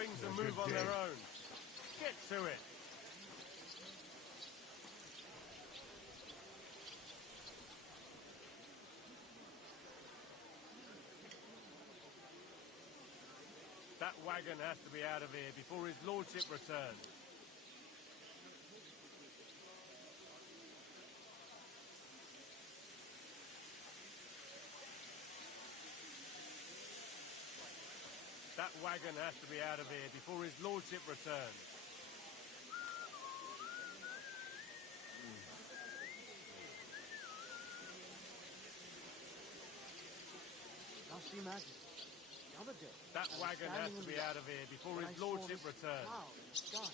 going to move on their own. Get to it. That wagon has to be out of here before his lordship returns. That wagon has to be out of here before his lordship returns. Ask your Majesty. The other day, that wagon has to be out of here before his lordship returns. Cloud in the sky.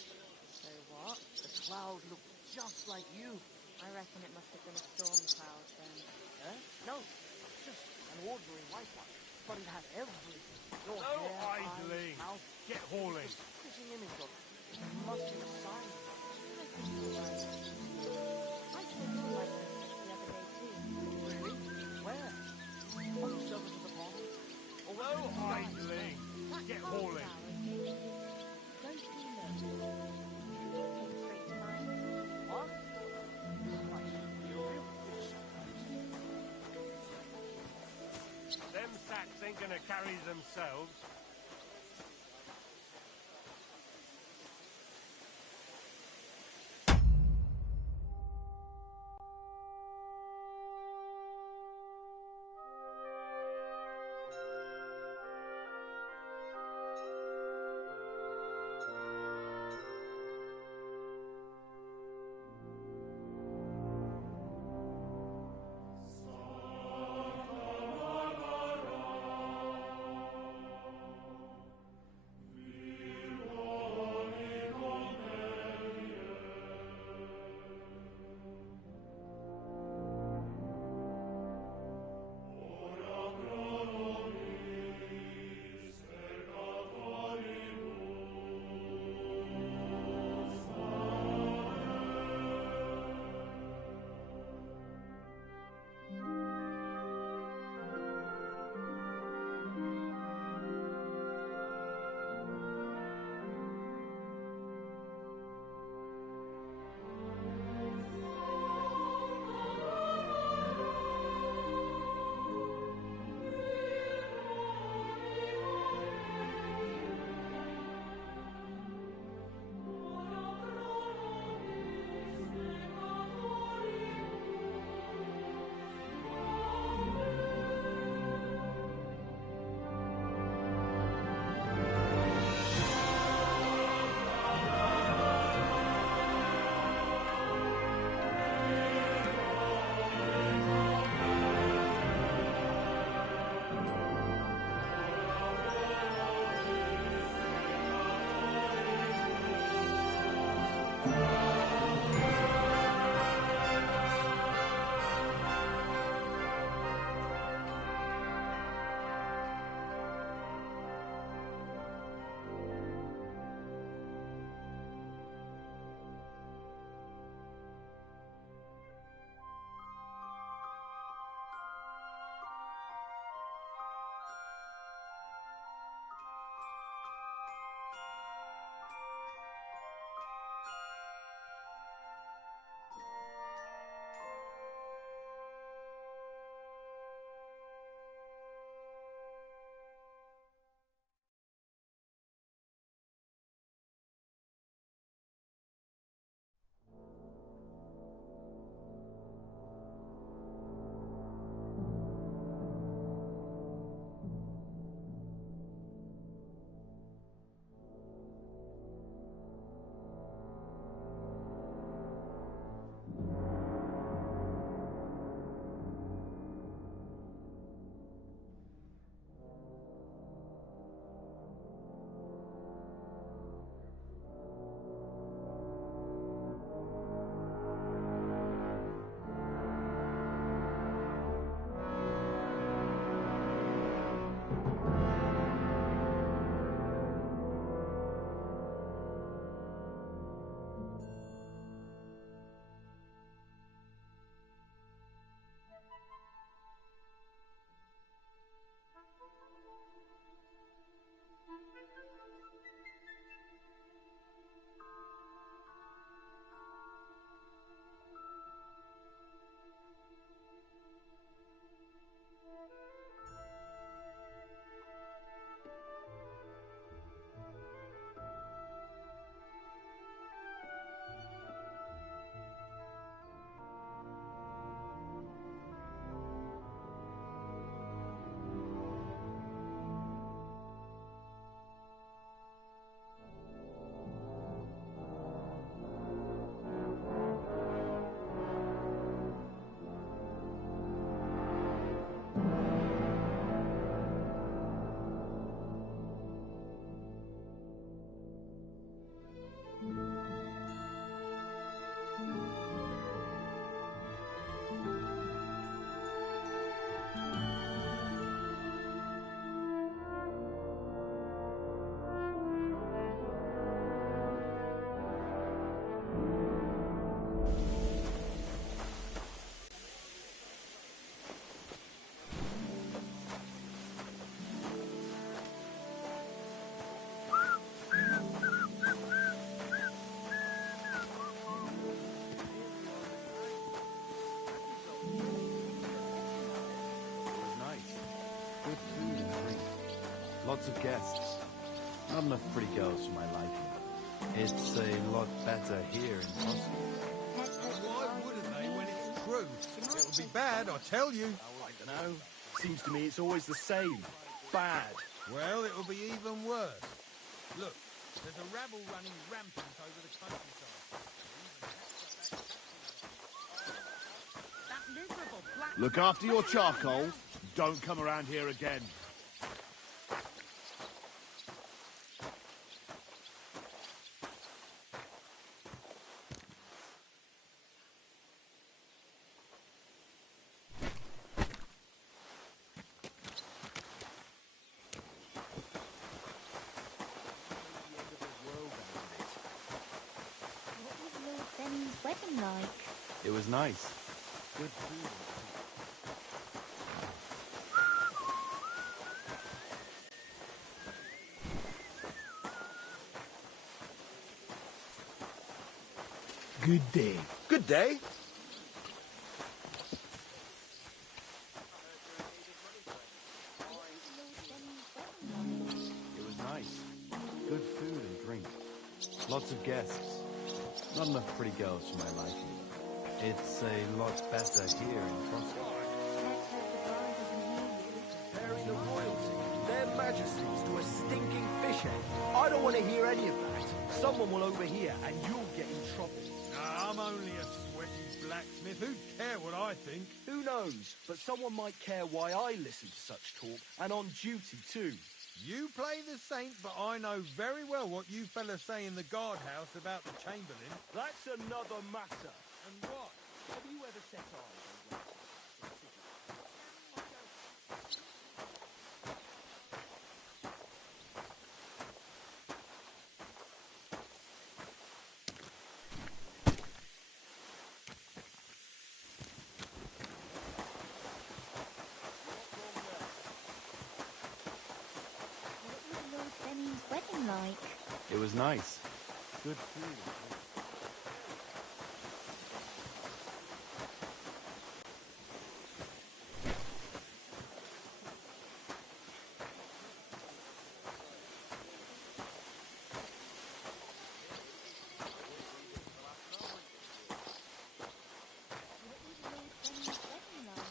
So what? The cloud looked just like you. I reckon it must have been a storm cloud then. Eh? No, just an ordinary white one. But it had everything. Your No hair, idling. eyes, mouth. Get hauling. Just a fishing image of it. It must be a sign. I think you're right. I saw your likeness the other day too. Really? Where? On the surface of the pond? Or No idling. Get hauling. Don't you know? Came straight to mind. What? You're real fish sometimes. Them sacks ain't gonna carry themselves. Lots of guests. Not enough pretty girls for my liking. It's a lot better here in Boston. Why wouldn't they when it's true? It'll be bad, I tell you. I don't know. Seems to me it's always the same. Bad. Well, it'll be even worse. Look, there's a rabble running rampant over the countryside. That miserable black... Look after your charcoal. Don't come around here again. What was Lord Benny's wedding like? It was nice. Good food. Good day. Good day. It was nice. Good food and drink. Lots of guests. Not enough pretty girls for my liking. It's a lot better here in Boston. Let's hope the bride doesn't hear you. Comparing the royalty, their majesties, to a stinking fish head. I don't want to hear any of that. Someone will overhear and you'll get in trouble. Nah, I'm only a sweaty blacksmith. Who'd care what I think? Who knows? But someone might care why I listen to such talk, and on duty too. You play the saint, but I know very well what you fellas say in the guardhouse about the chamberlain. That's another matter. And what? Have you ever set eyes on What was Lord Benny's wedding like? It was nice. Good food and drink. What was Lord Benny's wedding like?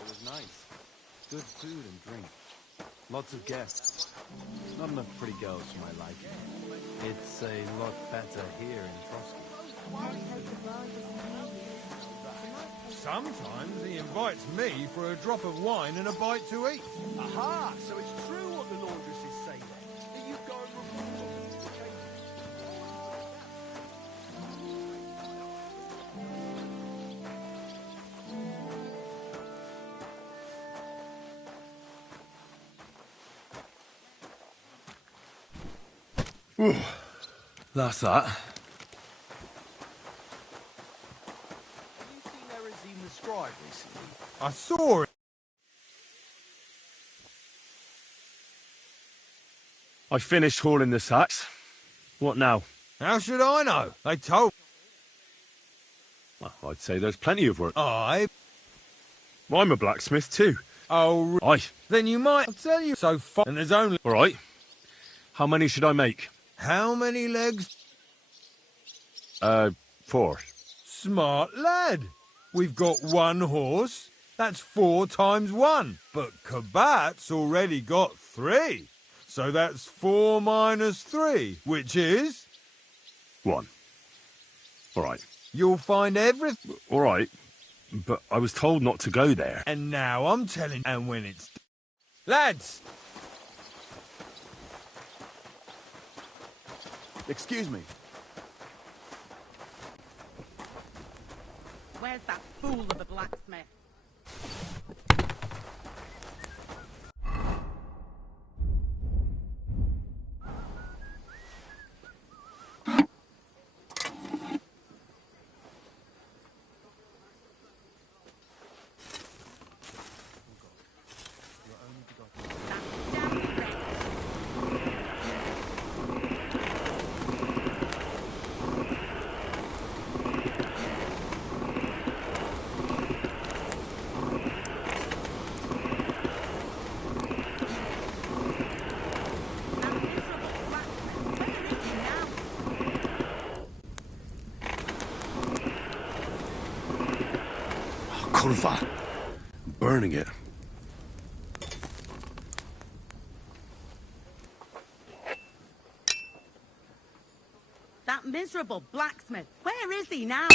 It was nice. Good food and drink. Lots of guests. Not enough pretty girls for my liking. It's a lot better here in Boston. Let's hope the bride doesn't hear you. Sometimes he invites me for a drop of wine and a bite to eat. Aha! So it's true what the laundresses say then. That you go and report them to the chamber. That's that. Have you seen Erezine the scribe recently? I saw it. I finished hauling the sacks. What now? How should I know? They told Well, I'd say there's plenty of work. I. I'm a blacksmith too. Oh, Aye. then you might. I'll tell you. So far, and there's only. All right. How many should I make? How many legs? 4. Smart lad. We've got 1 horse. That's 4 times 1. But Kabat's already got 3. So that's 4 minus 3, which is... 1. All right. You'll find everything. All right. But I was told not to go there. And now I'm telling... And when it's... Lads! Excuse me. Where's that fool of a blacksmith? Kurwa. I'm burning it. That miserable blacksmith. Where is he now?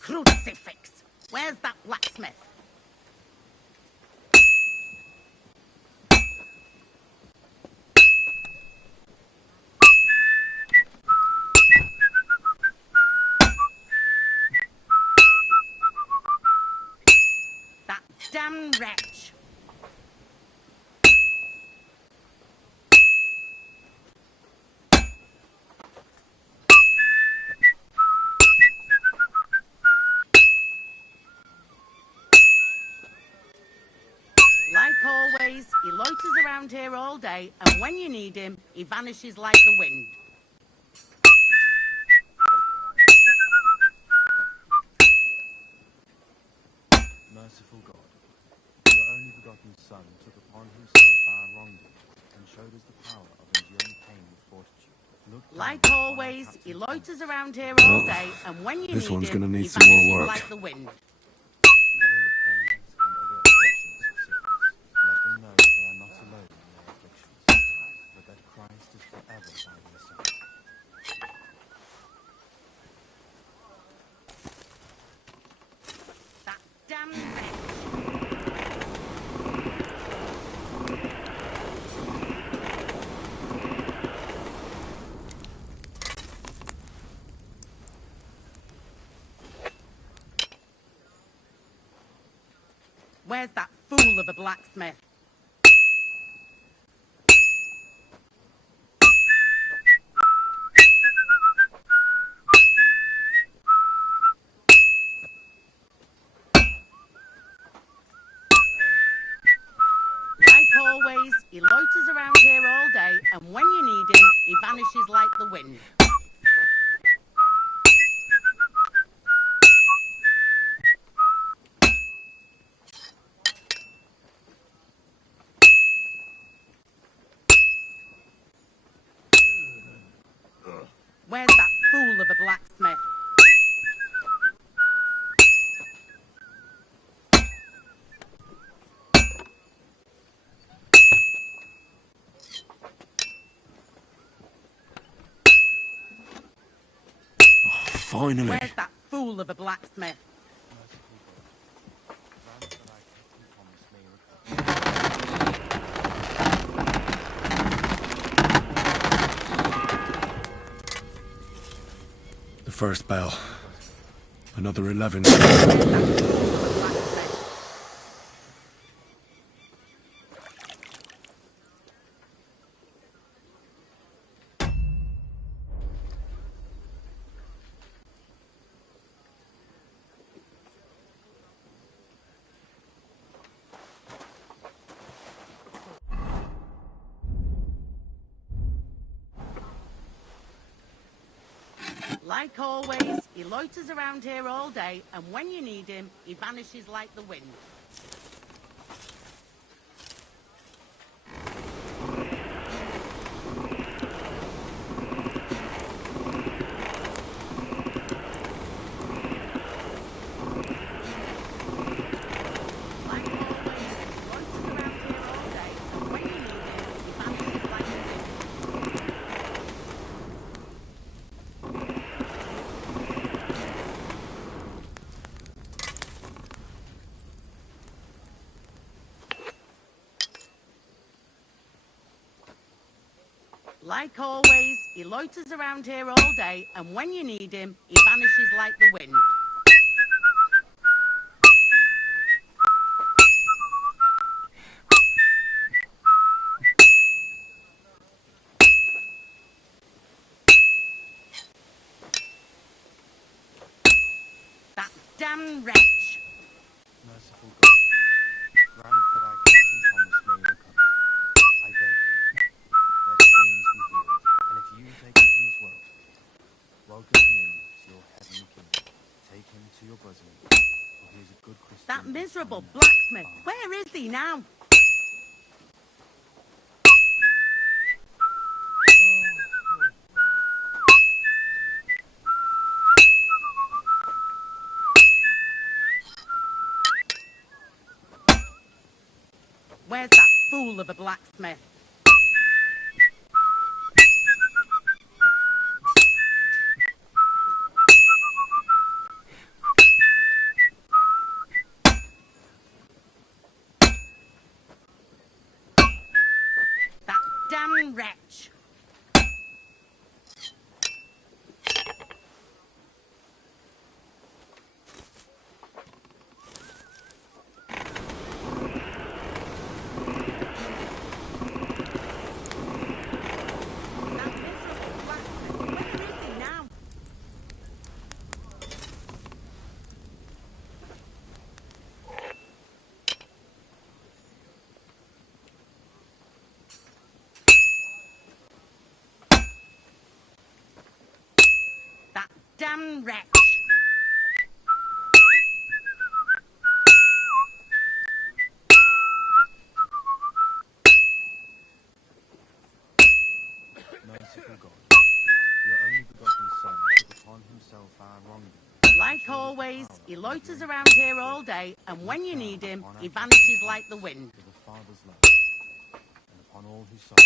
Crucifix. Where's that blacksmith? That damn wretch. Like always, he loiters around here all day, and when you need him, he vanishes like the wind. Merciful God, your only begotten Son took upon himself our wrongdoing and showed us the power of enduring pain with fortitude. Look down Like upon our always, captive he family. loiters around here all day, and when you This need one's him, gonna need he some more vanishes work. like the wind. Heal the pains and other afflictions of sickness. Let them know that they are not alone in their afflictions, but that Christ is forever by their side. That damn wretch. Where's that fool of a blacksmith? Like always, he loiters around here all day, and when you need him, he vanishes like the wind. Where's that fool of a blacksmith? Finally. Where's that fool of a blacksmith? Merciful God, grant that I kept and promised may recover. The first bell. Another 11. Where's that fool of a blacksmith? Like always, he loiters around here all day, and when you need him, he vanishes like the wind. Like always, he loiters around here all day, and when you need him, he vanishes like the wind. Like always, he loiters around here all day, and when you need him, he vanishes like the wind. That damn wretch. Merciful God, grant that I kept and promised may recover. I beg you, let his wounds be healed, and if you take him from this world, welcome him in to your heavenly kingdom. Take him to your bosom, for he is a good Christian. That miserable blacksmith. Where is he now? Where's that fool of a blacksmith? That damn wretch. Damn wretch. Merciful God, your only begotten Son took upon himself our wrongdoing. Like always, he loiters around here all day, and when you need him, he vanishes like the wind. To the Father's love, and upon all who suffer,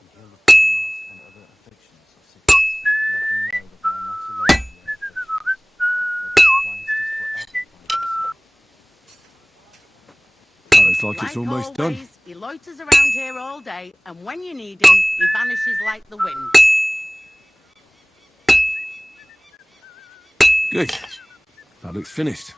and heal the pains and other afflictions of sickness. Let them know that they are not alone in their afflictions, but that Christ is forever by their side. That looks like it's Like almost always, done. he loiters around here all day, and when you need him, he vanishes like the wind. Good. That looks finished.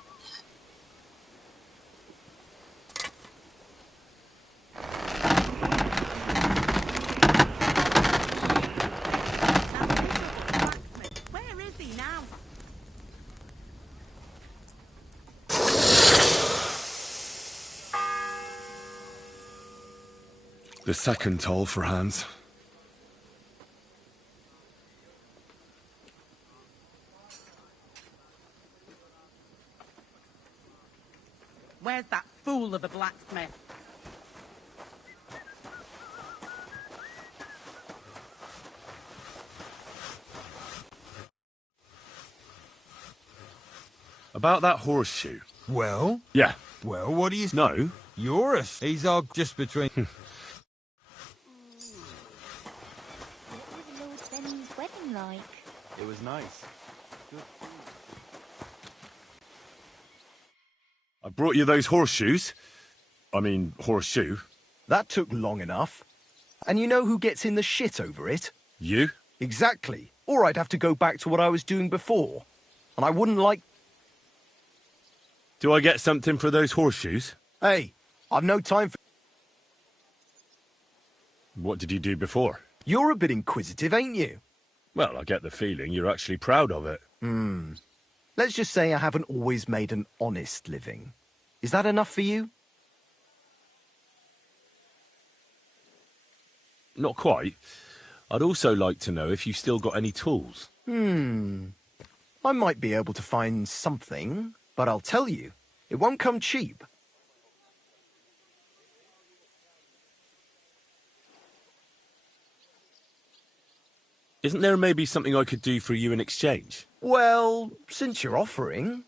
Where is he now? The second toll for Hans. Where's that fool of a blacksmith? About that horseshoe. Well, Yeah. what do you... No. You're a... He's all just between... What was Lord Benny's wedding like? It was nice. Good food. I brought you those horseshoes. I mean, horseshoe. That took long enough. And you know who gets in the shit over it? You? Exactly. Or I'd have to go back to what I was doing before. And I wouldn't like... Do I get something for those horseshoes? Hey, I've no time for... What did you do before? You're a bit inquisitive, ain't you? Well, I get the feeling you're actually proud of it. Let's just say I haven't always made an honest living. Is that enough for you? Not quite. I'd also like to know if you still got any tools. I might be able to find something, but I'll tell you, it won't come cheap. Isn't there maybe something I could do for you in exchange? Well, since you're offering,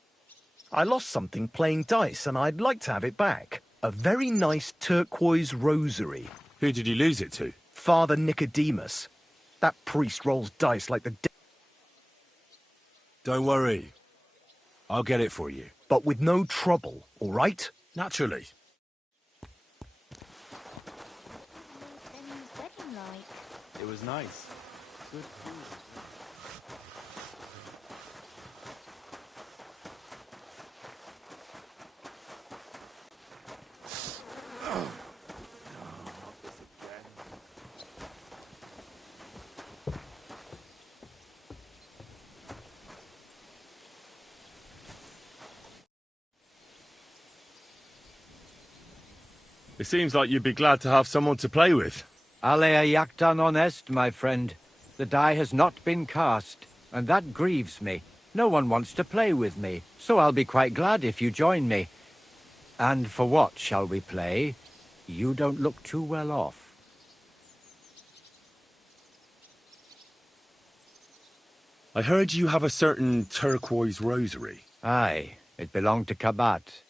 I lost something playing dice and I'd like to have it back. A very nice turquoise rosary. Who did you lose it to? Father Nicodemus. That priest rolls dice like the Don't worry. I'll get it for you. but with no trouble, all right? Naturally. What was Lord Benny's wedding like? It was nice. Good food. It seems like you'd be glad to have someone to play with. Alea jactan honest, my friend. The die has not been cast, and that grieves me. No one wants to play with me, so I'll be quite glad if you join me. And for what shall we play? You don't look too well off. I heard you have a certain turquoise rosary. Aye, it belonged to Kabat.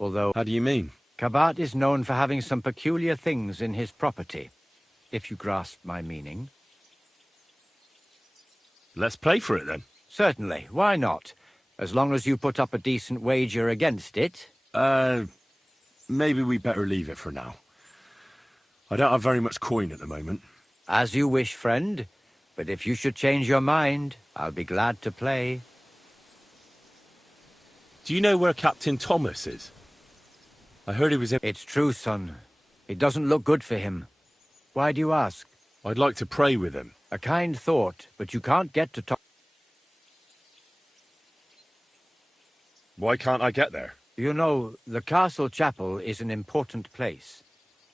Although... How do you mean? Kabat is known for having some peculiar things in his property, if you grasp my meaning. Let's play for it then. Certainly, why not? As long as you put up a decent wager against it. Maybe we better leave it for now. I don't have very much coin at the moment. As you wish, friend. But if you should change your mind, I'll be glad to play. Do you know where Captain Thomas is? I heard he was in... It's true, son. It doesn't look good for him. Why do you ask? I'd like to pray with him. A kind thought, but you can't get to Thomas. Why can't I get there? You know, the castle chapel is an important place.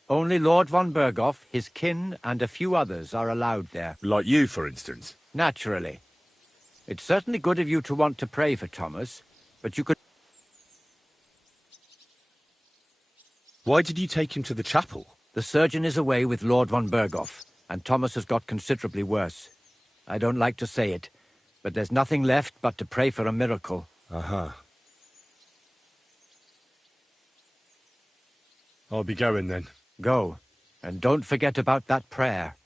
Only Lord von Berghoff, his kin, and a few others are allowed there. Like you, for instance. Naturally. It's certainly good of you to want to pray for Thomas, but you could... Why did you take him to the chapel? The surgeon is away with Lord von Berghoff, and Thomas has got considerably worse. I don't like to say it, but there's nothing left but to pray for a miracle. Uh-huh. I'll be going then. Go, and don't forget about that prayer.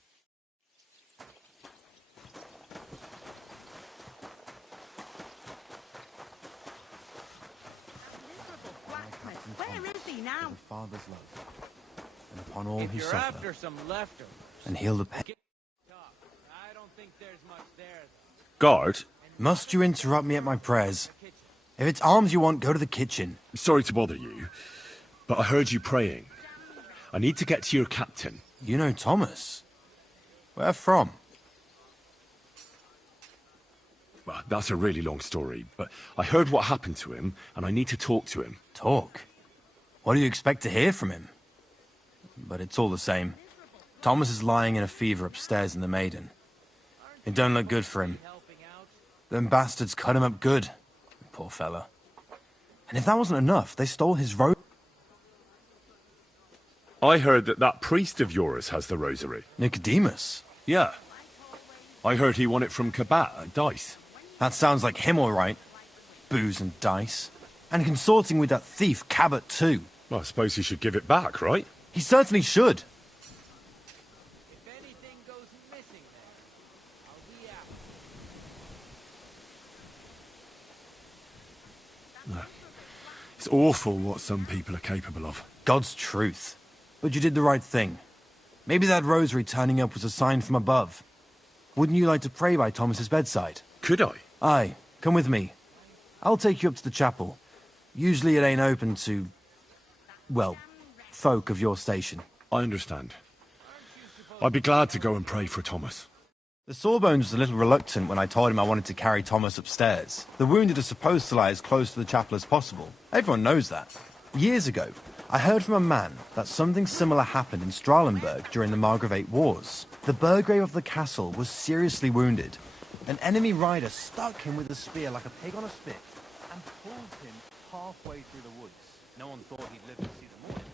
Where is he now? The Father's love, and upon all If who you're suffer, after some leftovers, and heal the pain. I don't think there's much there, though. Guard? Must you interrupt me at my prayers? If it's alms you want, go to the kitchen. Sorry to bother you, but I heard you praying. I need to get to your captain. You know Thomas? Where from? Well, that's a really long story, but I heard what happened to him, and I need to talk to him. Talk? What do you expect to hear from him? But it's all the same. Thomas is lying in a fever upstairs in the Maiden. It don't look good for him. Them bastards cut him up good. Poor fella. And if that wasn't enough, they stole his robe. I heard that priest of yours has the rosary. Nicodemus? Yeah. I heard he won it from Kabat at dice. That sounds like him all right. Booze and dice. And consorting with that thief Cabot too. Well, I suppose he should give it back, right? He certainly should. If anything goes missing there, I'll be out. It's awful what some people are capable of. God's truth. But you did the right thing. Maybe that rosary turning up was a sign from above. Wouldn't you like to pray by Thomas's bedside? Could I? Aye, come with me. I'll take you up to the chapel. Usually it ain't open to, well, folk of your station. I understand. I'd be glad to go and pray for Thomas. The Sawbones was a little reluctant when I told him I wanted to carry Thomas upstairs. The wounded are supposed to lie as close to the chapel as possible. Everyone knows that. Years ago, I heard from a man that something similar happened in Strahlenberg during the Margravate Wars. The Burgrave of the castle was seriously wounded. An enemy rider stuck him with a spear like a pig on a spit and pulled him halfway through the woods. No one thought he'd live to see the morning.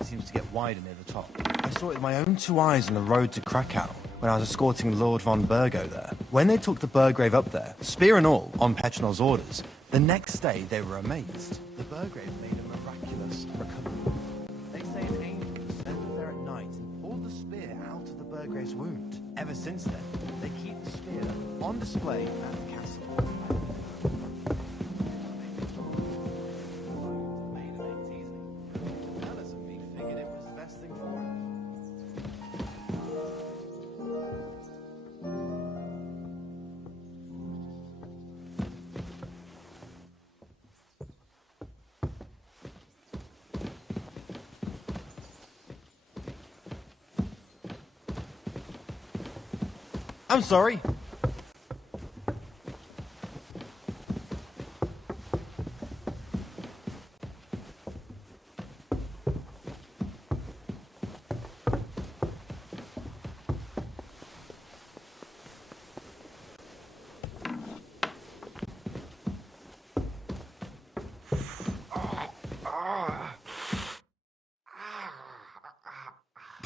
It seems to get wider near the top. I saw it with my own two eyes on the road to Krakow when I was escorting Lord von Burgo there. When they took the Burgrave up there, spear and all, on Petronel's orders, the next day they were amazed. The Burgrave made a miraculous recovery. They say an angel descended there at night and pulled the spear out of the Burgrave's wound. Ever since then, they keep the spear on display at the castle. I'm sorry.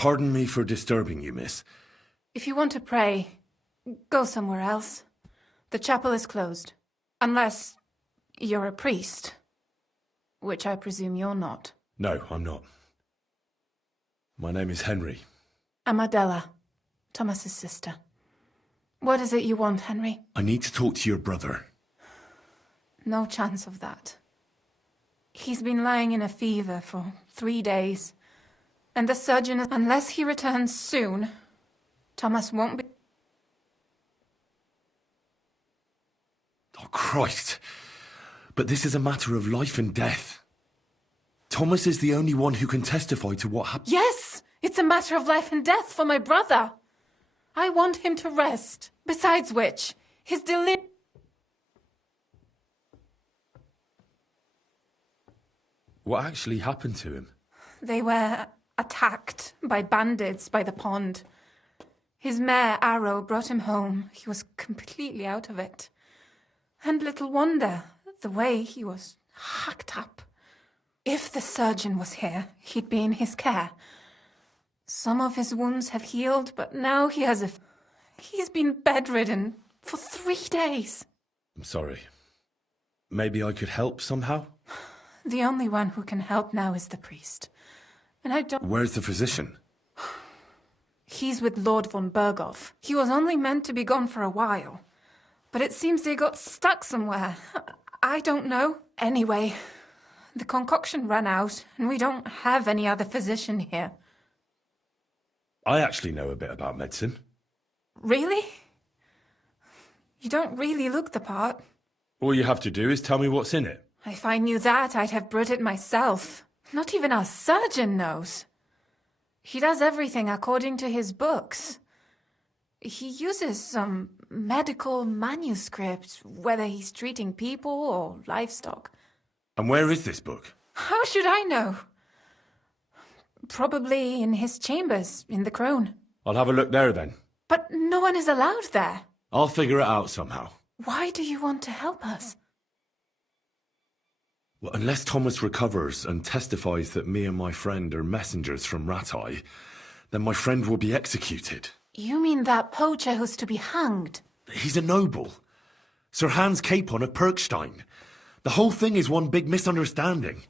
Pardon me for disturbing you, miss. If you want to pray, go somewhere else. The chapel is closed. Unless you're a priest. Which I presume you're not. No, I'm not. My name is Henry. I'm Adela, Thomas's sister. What is it you want, Henry? I need to talk to your brother. No chance of that. He's been lying in a fever for 3 days. And the surgeon, unless he returns soon, Thomas won't be... Oh, Christ. But this is a matter of life and death. Thomas is the only one who can testify to what happened. Yes! It's a matter of life and death for my brother. I want him to rest. Besides which, his What actually happened to him? They were attacked by bandits by the pond. His mare, Arrow, brought him home. He was completely out of it. And little wonder, the way he was hacked up. If the surgeon was here, he'd be in his care. Some of his wounds have healed, but now he has He's been bedridden for 3 days. I'm sorry. Maybe I could help somehow? The only one who can help now is the priest. And I don't... Where's the physician? He's with Lord von Berghoff. He was only meant to be gone for a while. But it seems they got stuck somewhere. I don't know. Anyway, the concoction ran out, and we don't have any other physician here. I actually know a bit about medicine. Really? You don't really look the part. All you have to do is tell me what's in it. If I knew that, I'd have brewed it myself. Not even our surgeon knows. He does everything according to his books. He uses some medical manuscript, whether he's treating people or livestock. And where is this book? How should I know? Probably in his chambers, in the Crone. I'll have a look there then. But no one is allowed there. I'll figure it out somehow. Why do you want to help us? Well, unless Thomas recovers and testifies that me and my friend are messengers from Rattay, then my friend will be executed. You mean that poacher who's to be hanged? He's a noble. Sir Hans Capon of Perkstein. The whole thing is one big misunderstanding.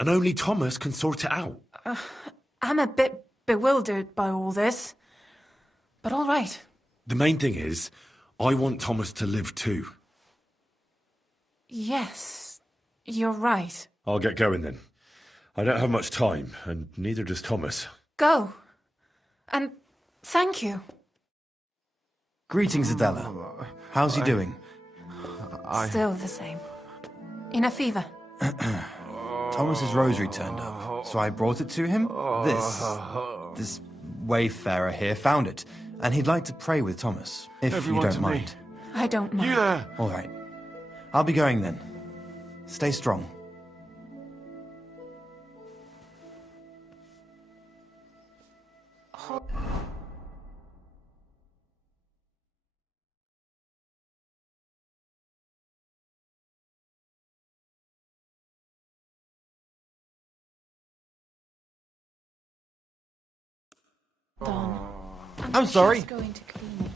And only Thomas can sort it out. I'm a bit bewildered by all this. But all right. The main thing is, I want Thomas to live too. Yes, you're right. I'll get going then. I don't have much time, and neither does Thomas. Go. And thank you. Greetings, Adela. How's he doing? Still the same. In a fever. Thomas's rosary turned up, so I brought it to him. This wayfarer here found it, and he'd like to pray with Thomas, if you don't mind. I don't mind. All right. I'll be going then. Stay strong. Don, I'm sorry. just going to clean it.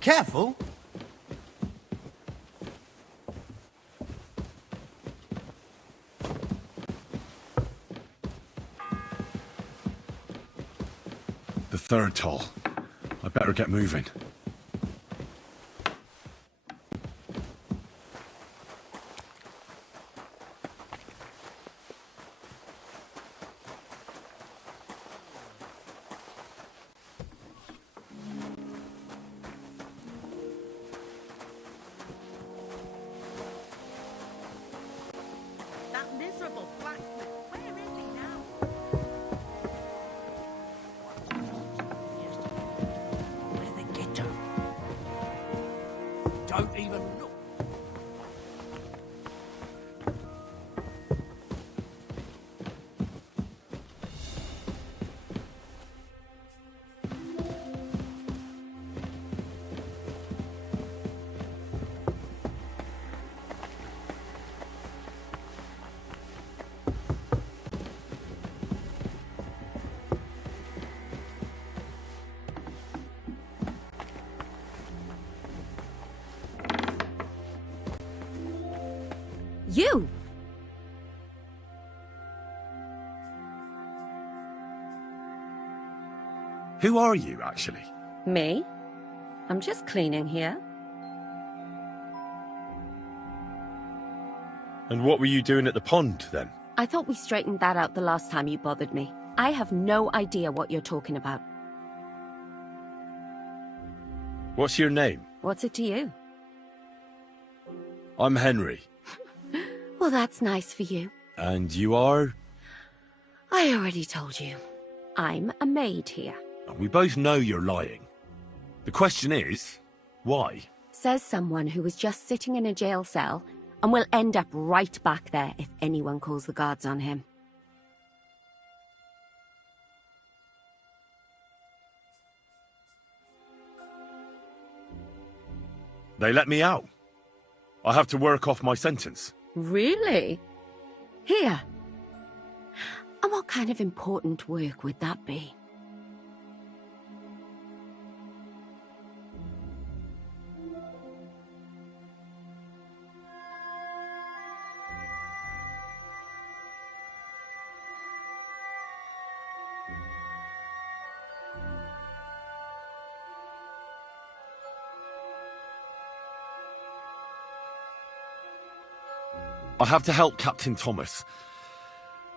Careful. The third toll. I better get moving. That miserable blacksmith, where is he now? Where the ghetto you. Who are you, actually? Me? I'm just cleaning here. And what were you doing at the pond, then? I thought we straightened that out the last time you bothered me. I have no idea what you're talking about. What's your name? What's it to you? I'm Henry. Well, that's nice for you. And you are? I already told you. I'm a maid here. We both know you're lying. The question is, why? Says someone who was just sitting in a jail cell and will end up right back there if anyone calls the guards on him. They let me out. I have to work off my sentence. Really? Here. And what kind of important work would that be? I have to help Captain Thomas.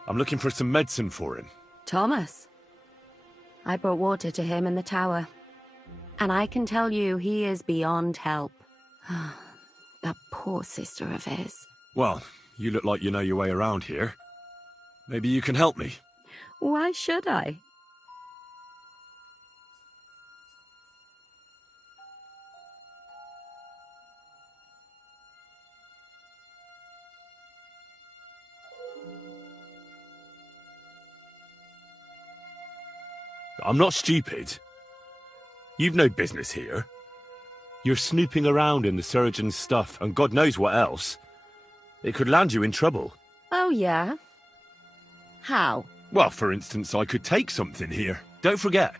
I'm looking for some medicine for him. Thomas? I brought water to him in the tower. And I can tell you he is beyond help. That poor sister of his. Well, you look like you know your way around here. Maybe you can help me. Why should I? I'm not stupid. You've no business here. You're snooping around in the surgeon's stuff and God knows what else. It could land you in trouble. Oh, yeah? How? Well, for instance, I could take something here. Don't forget,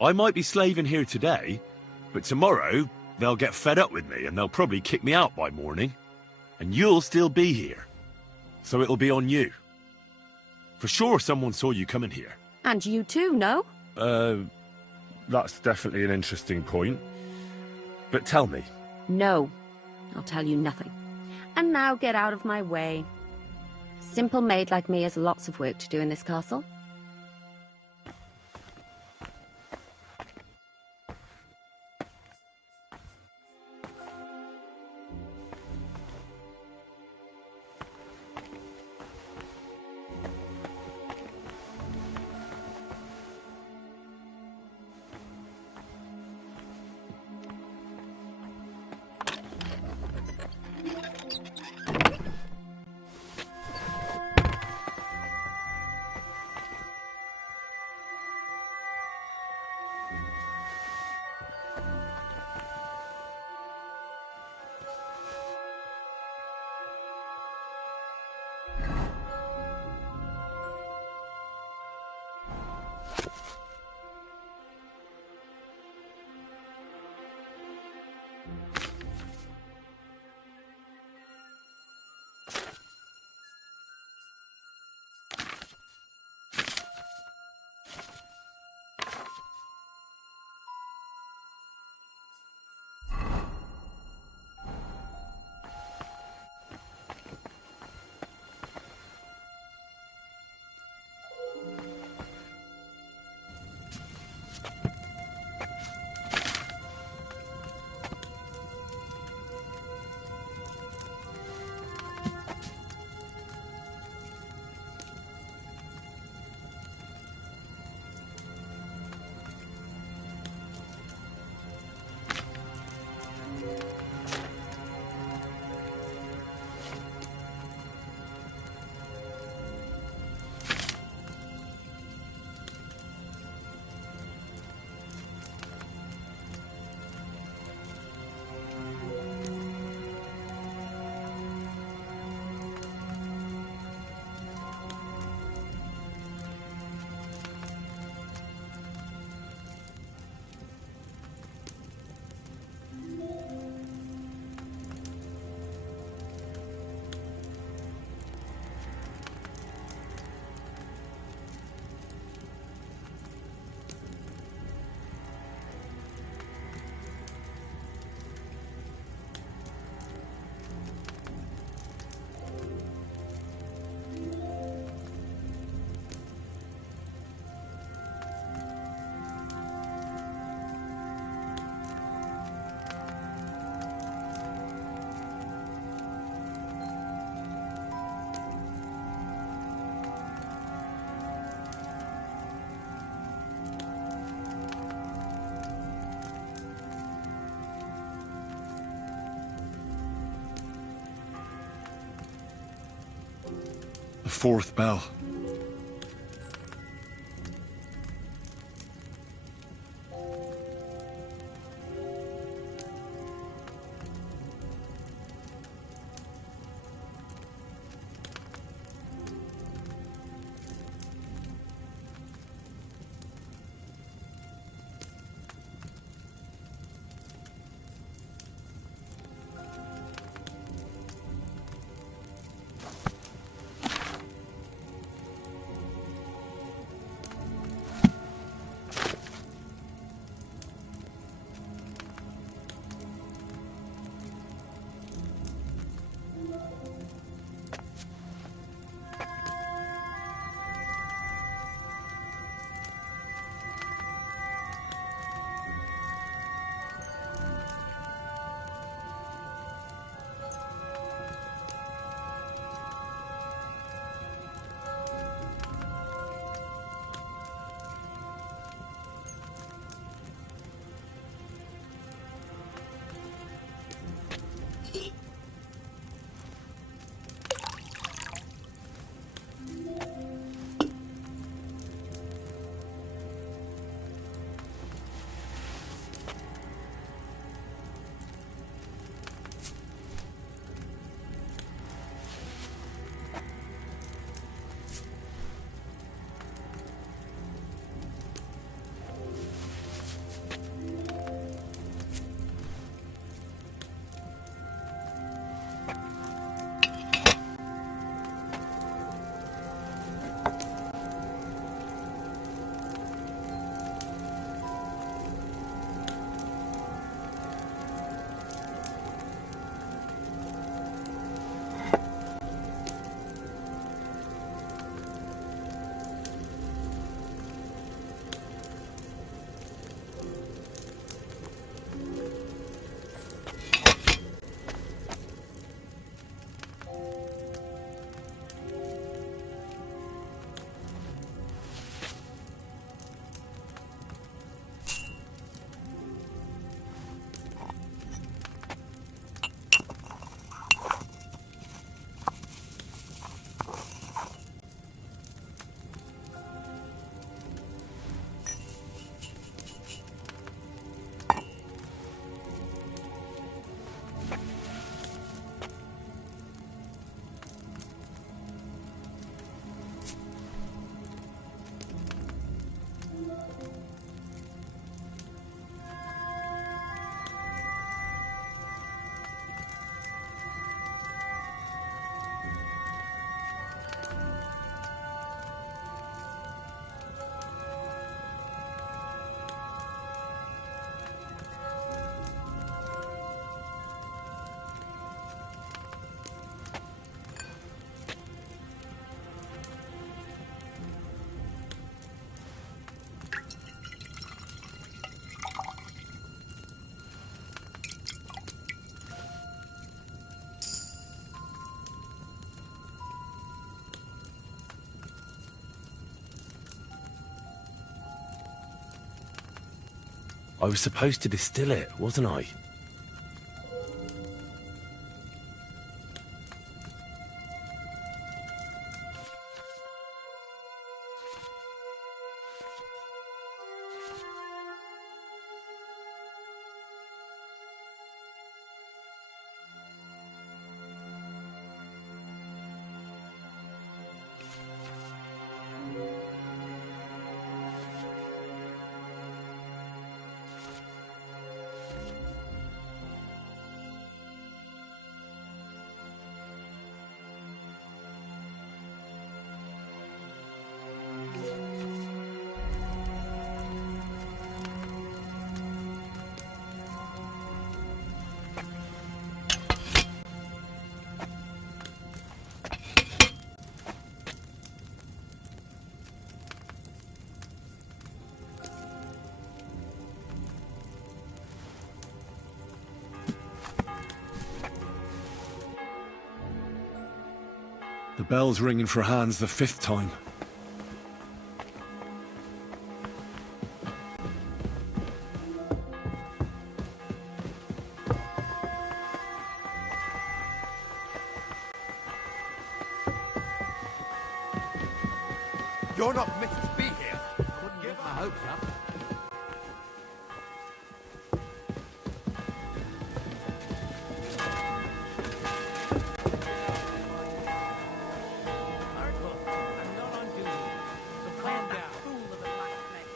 I might be slaving here today, but tomorrow they'll get fed up with me and they'll probably kick me out by morning. And you'll still be here. So it'll be on you. For sure someone saw you coming here. And you too, no? That's definitely an interesting point. But tell me. No, I'll tell you nothing. And now get out of my way. Simple maid like me has lots of work to do in this castle. 4th bell. I was supposed to distill it, wasn't I? The bell's ringing for Hans the 5th time. You're not permitted to be here. Couldn't give my hopes up. I'm not on duty. So calm down. Fool of a blacksmith.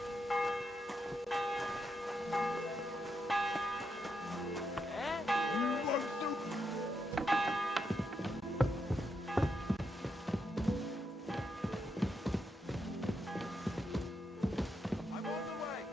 I'm on the way.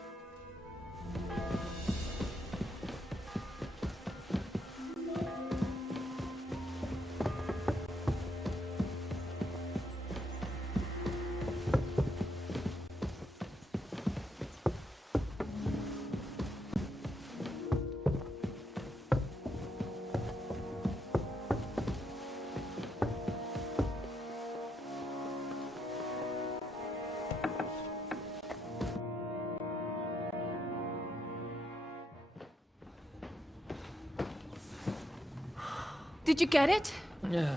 Did you get it? Yeah.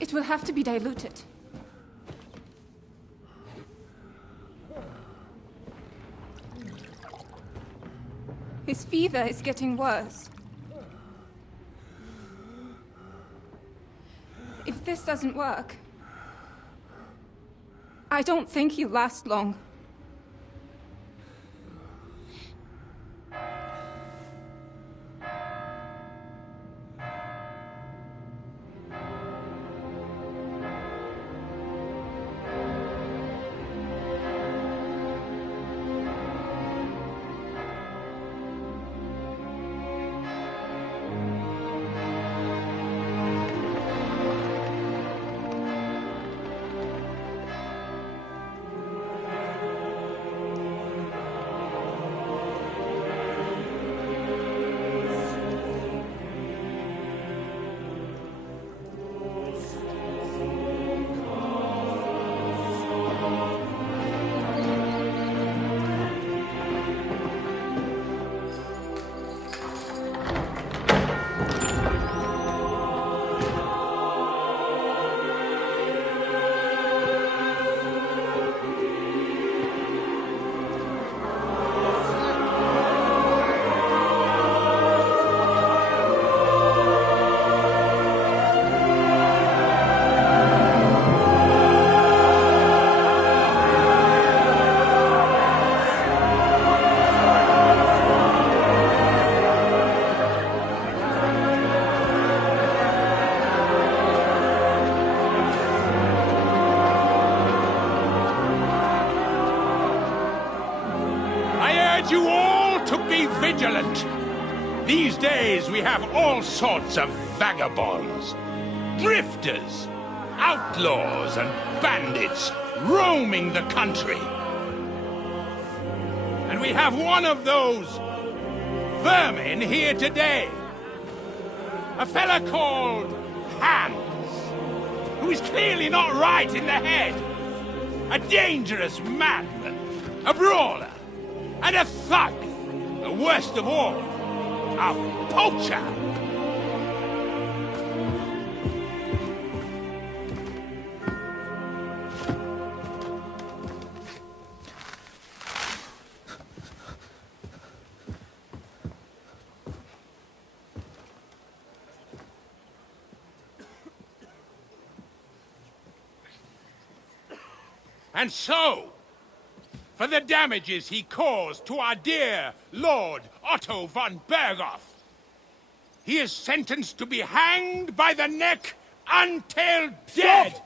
It will have to be diluted. His fever is getting worse. If this doesn't work, I don't think he'll last long. You all to be vigilant. These days we have all sorts of vagabonds, drifters, outlaws and bandits roaming the country. And we have one of those vermin here today. A fella called Hans, who is clearly not right in the head. A dangerous madman, a brawler, and a thug, the worst of all, a poacher. And so, for the damages he caused to our dear Lord Otto von Berghoff, he is sentenced to be hanged by the neck until dead. Stop!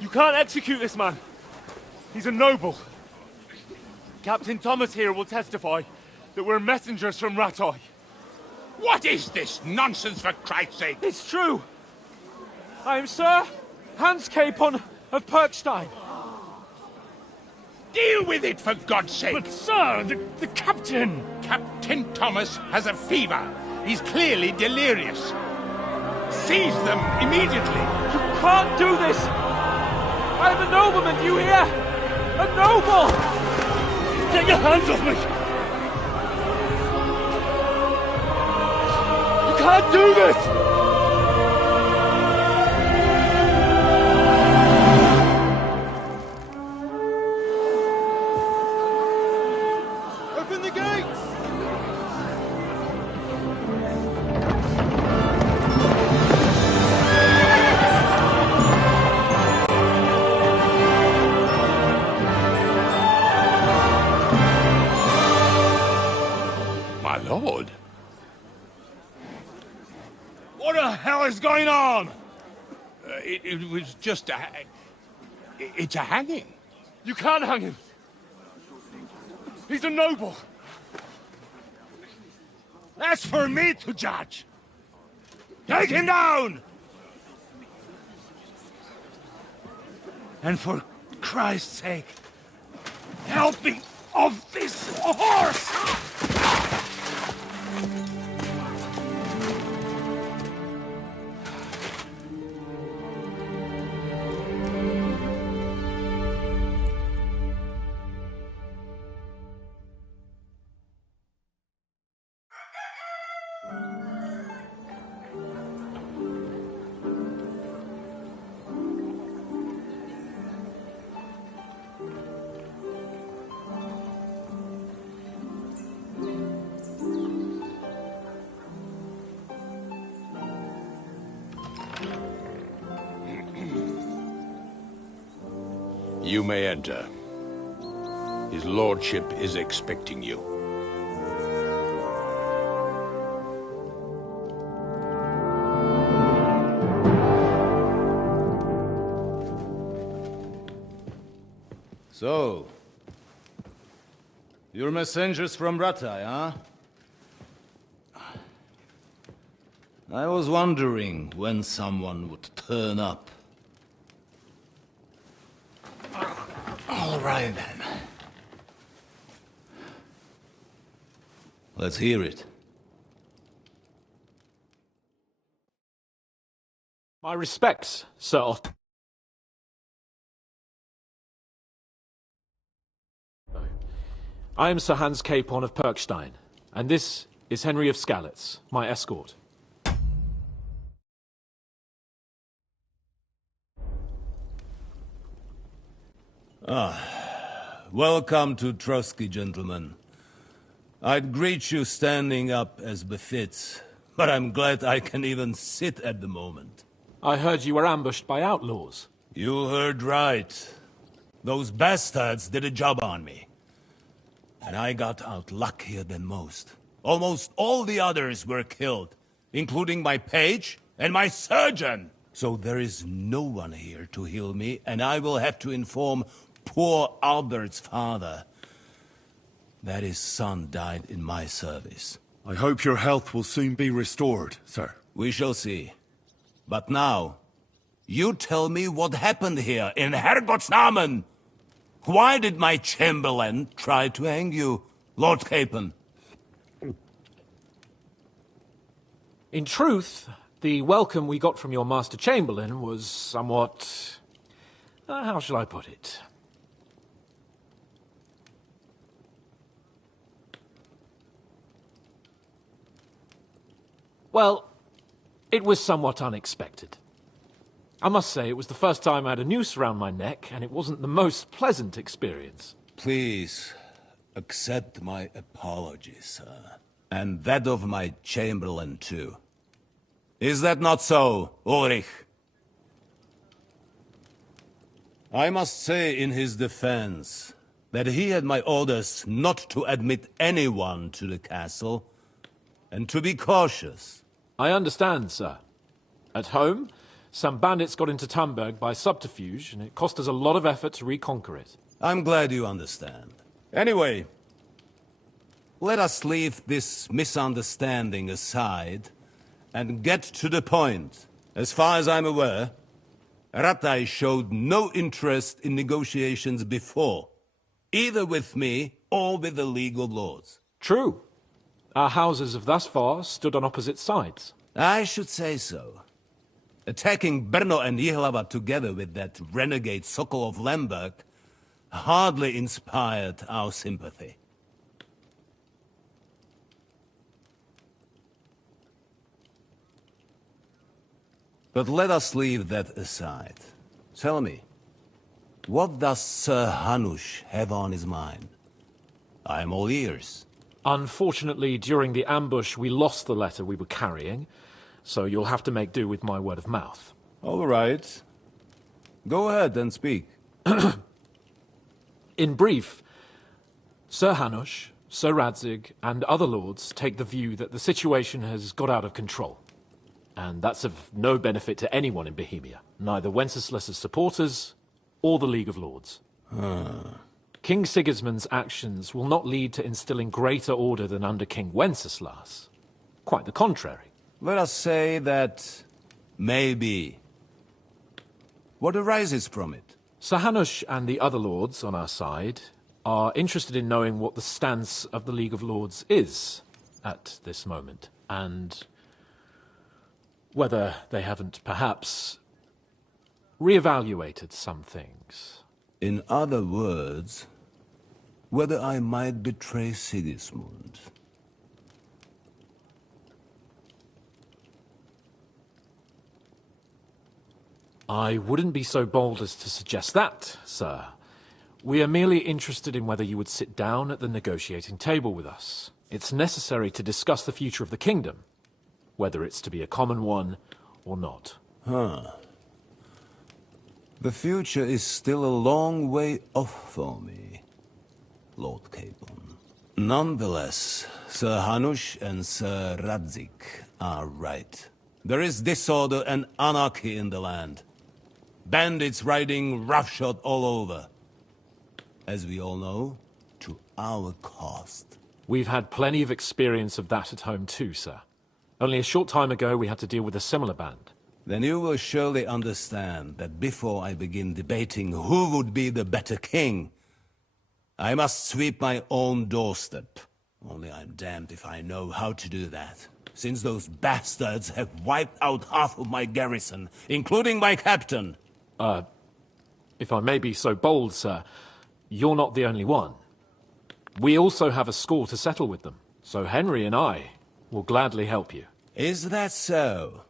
You can't execute this man. He's a noble. Captain Thomas here will testify that we're messengers from Ratoy. What is this nonsense, for Christ's sake? It's true. I am Sir Hans Capon of Perkstein. Deal with it, for God's sake! But, sir, the captain... Captain Thomas has a fever. He's clearly delirious. Seize them immediately. You can't do this! I'm a nobleman, do you hear? A noble! Get your hands off me! You can't do this! Open the gates! My lord. What the hell is going on? It was just a... It's a hanging. You can't hang him. He's a noble. That's for me to judge. Take him down! And for Christ's sake, help me off this horse! You may enter. His lordship is expecting you. So, you're messengers from Ratai, huh? I was wondering when someone would turn up. All right, then. Let's hear it. My respects, Sir. I am Sir Hans Capon of Perkstein, and this is Henry of Skalitz, my escort. Welcome to Trotsky, gentlemen. I'd greet you standing up as befits, but I'm glad I can even sit at the moment. I heard you were ambushed by outlaws. You heard right. Those bastards did a job on me. And I got out luckier than most. Almost all the others were killed, including my page and my surgeon. So there is no one here to heal me, and I will have to inform poor Albert's father that his son died in my service. I hope your health will soon be restored, sir. We shall see. But now, you tell me what happened here in Herrgottsnamen. Why did my chamberlain try to hang you, Lord Capon? In truth, the welcome we got from your Master Chamberlain was somewhat... how shall I put it? Well, it was somewhat unexpected. I must say, it was the first time I had a noose around my neck, and it wasn't the most pleasant experience. Please, accept my apologies, sir. And that of my chamberlain, too. Is that not so, Ulrich? I must say in his defense that he had my orders not to admit anyone to the castle, and to be cautious. I understand, sir. At home, some bandits got into Tamberg by subterfuge, and it cost us a lot of effort to reconquer it. I'm glad you understand. Anyway, let us leave this misunderstanding aside and get to the point. As far as I'm aware, Ratai showed no interest in negotiations before, either with me or with the League of Lords. True. Our houses have thus far stood on opposite sides. I should say so. Attacking Brno and Jihlava together with that renegade Sokol of Lemberg hardly inspired our sympathy. But let us leave that aside. Tell me, what does Sir Hanush have on his mind? I am all ears. Unfortunately, during the ambush, we lost the letter we were carrying, so you'll have to make do with my word of mouth. All right. Go ahead and speak. In brief, Sir Hanush, Sir Radzig, and other lords take the view that the situation has got out of control. And that's of no benefit to anyone in Bohemia, neither Wenceslas's supporters or the League of Lords. King Sigismund's actions will not lead to instilling greater order than under King Wenceslas. Quite the contrary. Let us say that maybe. What arises from it? Sir Hanush and the other lords on our side are interested in knowing what the stance of the League of Lords is at this moment, and whether they haven't perhaps reevaluated some things. In other words, whether I might betray Sigismund. I wouldn't be so bold as to suggest that, sir. We are merely interested in whether you would sit down at the negotiating table with us. It's necessary to discuss the future of the kingdom, whether it's to be a common one or not. The future is still a long way off for me, Lord Capon. Nonetheless, Sir Hanush and Sir Radzig are right. There is disorder and anarchy in the land. Bandits riding roughshod all over. As we all know, to our cost. We've had plenty of experience of that at home too, sir. Only a short time ago we had to deal with a similar band. Then you will surely understand that before I begin debating who would be the better king, I must sweep my own doorstep. Only I'm damned if I know how to do that, since those bastards have wiped out half of my garrison, including my captain. If I may be so bold, sir, you're not the only one. We also have a score to settle with them, so Henry and I will gladly help you. Is that so?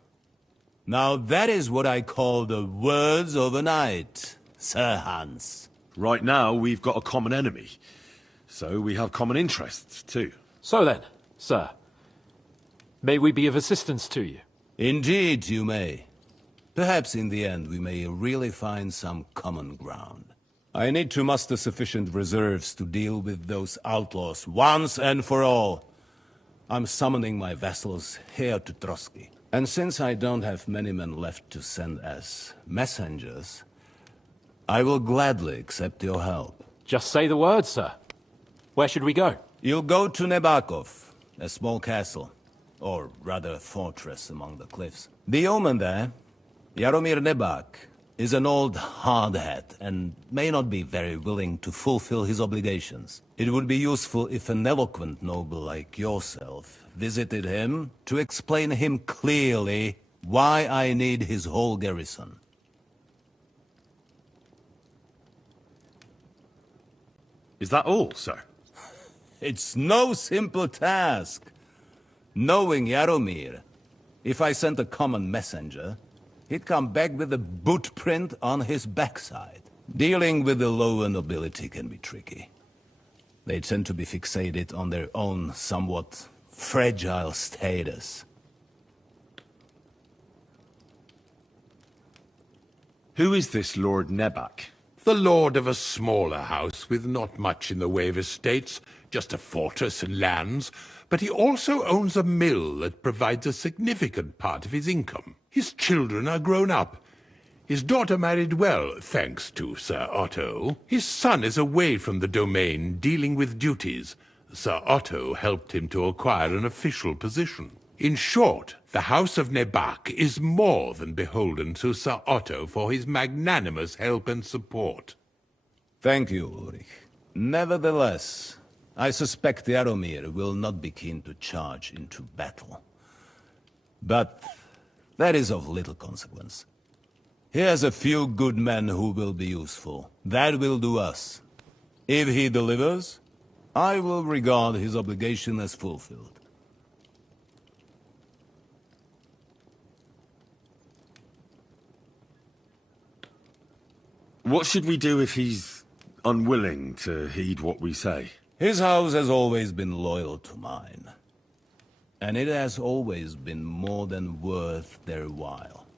Now that is what I call the words of a knight, Sir Hans. Right now, we've got a common enemy, so we have common interests, too. So then, sir, may we be of assistance to you? Indeed, you may. Perhaps in the end we may really find some common ground. I need to muster sufficient reserves to deal with those outlaws once and for all. I'm summoning my vassals here to Trotsky. And since I don't have many men left to send as messengers, I will gladly accept your help. Just say the word, sir. Where should we go? You'll go to Nebakov, a small castle, or rather a fortress among the cliffs. The yeoman there, Jaromir Nebak, is an old hardhat and may not be very willing to fulfill his obligations. It would be useful if an eloquent noble like yourself visited him to explain him clearly why I need his whole garrison. Is that all, sir? It's no simple task. Knowing Jaromir, if I sent a common messenger, he'd come back with a boot print on his backside. Dealing with the lower nobility can be tricky. They tend to be fixated on their own somewhat fragile status. Who is this Lord Nebak? The lord of a smaller house with not much in the way of estates, just a fortress and lands, but he also owns a mill that provides a significant part of his income. His children are grown up. His daughter married well, thanks to Sir Otto. His son is away from the domain, dealing with duties. Sir Otto helped him to acquire an official position. In short, the House of Nebak is more than beholden to Sir Otto for his magnanimous help and support. Thank you, Ulrich. Nevertheless, I suspect Jaromir will not be keen to charge into battle. But that is of little consequence. He has a few good men who will be useful. That will do us. If he delivers, I will regard his obligation as fulfilled. What should we do if he's unwilling to heed what we say? His house has always been loyal to mine. And it has always been more than worth their while.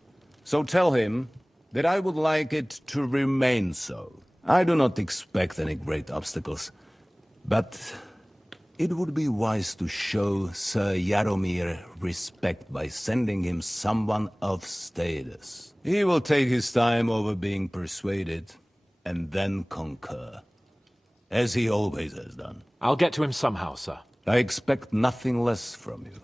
So tell him that I would like it to remain so. I do not expect any great obstacles, but it would be wise to show Sir Jaromir respect by sending him someone of status. He will take his time over being persuaded, and then concur. As he always has done. I'll get to him somehow, sir. I expect nothing less from you.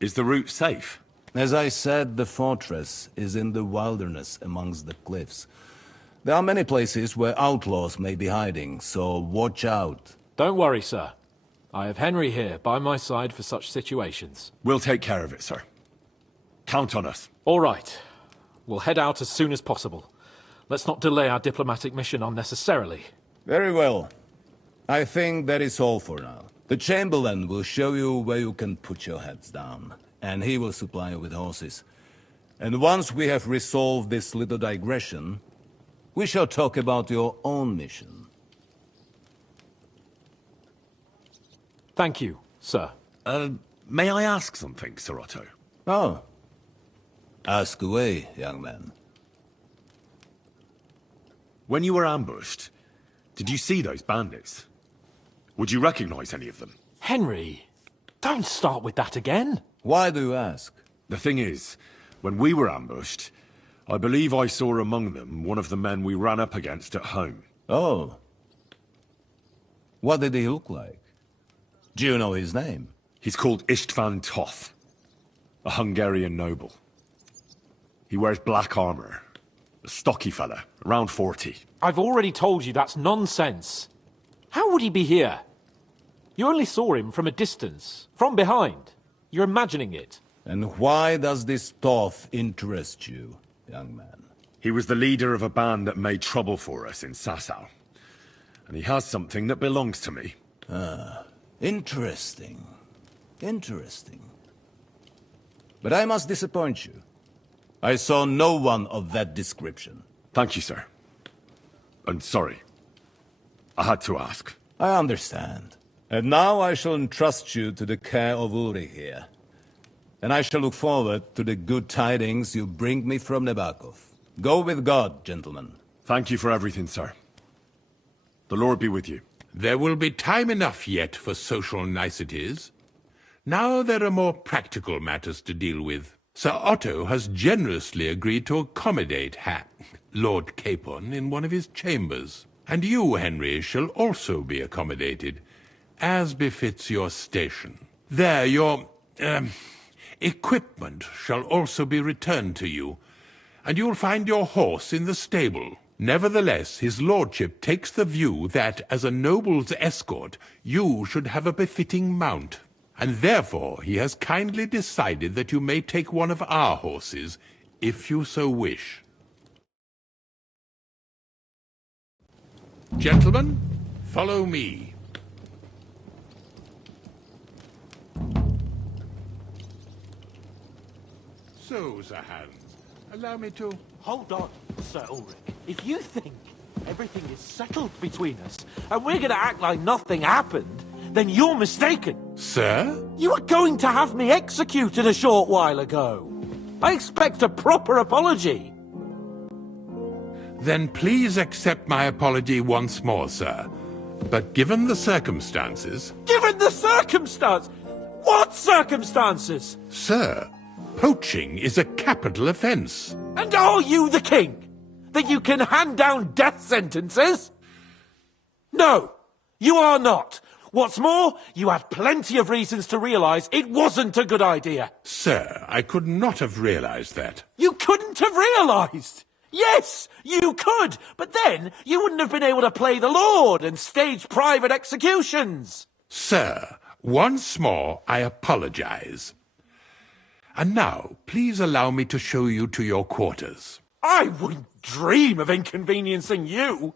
Is the route safe? As I said, the fortress is in the wilderness amongst the cliffs. There are many places where outlaws may be hiding, so watch out. Don't worry, sir. I have Henry here by my side for such situations. We'll take care of it, sir. Count on us. All right. We'll head out as soon as possible. Let's not delay our diplomatic mission unnecessarily. Very well. I think that is all for now. The Chamberlain will show you where you can put your heads down, and he will supply you with horses. And once we have resolved this little digression, we shall talk about your own mission. Thank you, sir. May I ask something, Sir Otto? Oh. Ask away, young man. When you were ambushed, did you see those bandits? Would you recognize any of them? Henry, don't start with that again. Why do you ask? The thing is, when we were ambushed, I believe I saw among them one of the men we ran up against at home. Oh. What did he look like? Do you know his name? He's called Istvan Toth, a Hungarian noble. He wears black armor. A stocky fella, around 40. I've already told you that's nonsense. How would he be here? You only saw him from a distance, from behind. You're imagining it. And why does this Toth interest you, young man? He was the leader of a band that made trouble for us in Sasau. And he has something that belongs to me. Ah, interesting. Interesting. But I must disappoint you. I saw no one of that description. Thank you, sir. And sorry. I had to ask. I understand. And now I shall entrust you to the care of Uri here. And I shall look forward to the good tidings you bring me from Nebakov. Go with God, gentlemen. Thank you for everything, sir. The Lord be with you. There will be time enough yet for social niceties. Now there are more practical matters to deal with. Sir Otto has generously agreed to accommodate Lord Capon in one of his chambers. And you, Henry, shall also be accommodated, as befits your station. There, your, equipment shall also be returned to you, and you'll find your horse in the stable. Nevertheless, his lordship takes the view that, as a noble's escort, you should have a befitting mount. And therefore he has kindly decided that you may take one of our horses, if you so wish. Gentlemen, follow me. So, Sir Hans, allow me to... Hold on, Sir Ulrich. If you think everything is settled between us, and we're going to act like nothing happened, then you're mistaken. Sir? You were going to have me executed a short while ago. I expect a proper apology. Then please accept my apology once more, sir. But given the circumstances... Given the circumstance? What circumstances? Sir, poaching is a capital offence. And are you the king? That you can hand down death sentences? No, you are not. What's more, you had plenty of reasons to realise it wasn't a good idea. Sir, I could not have realised that. You couldn't have realised? Yes, you could, but then you wouldn't have been able to play the Lord and stage private executions. Sir, once more I apologise. And now, please allow me to show you to your quarters. I wouldn't dream of inconveniencing you.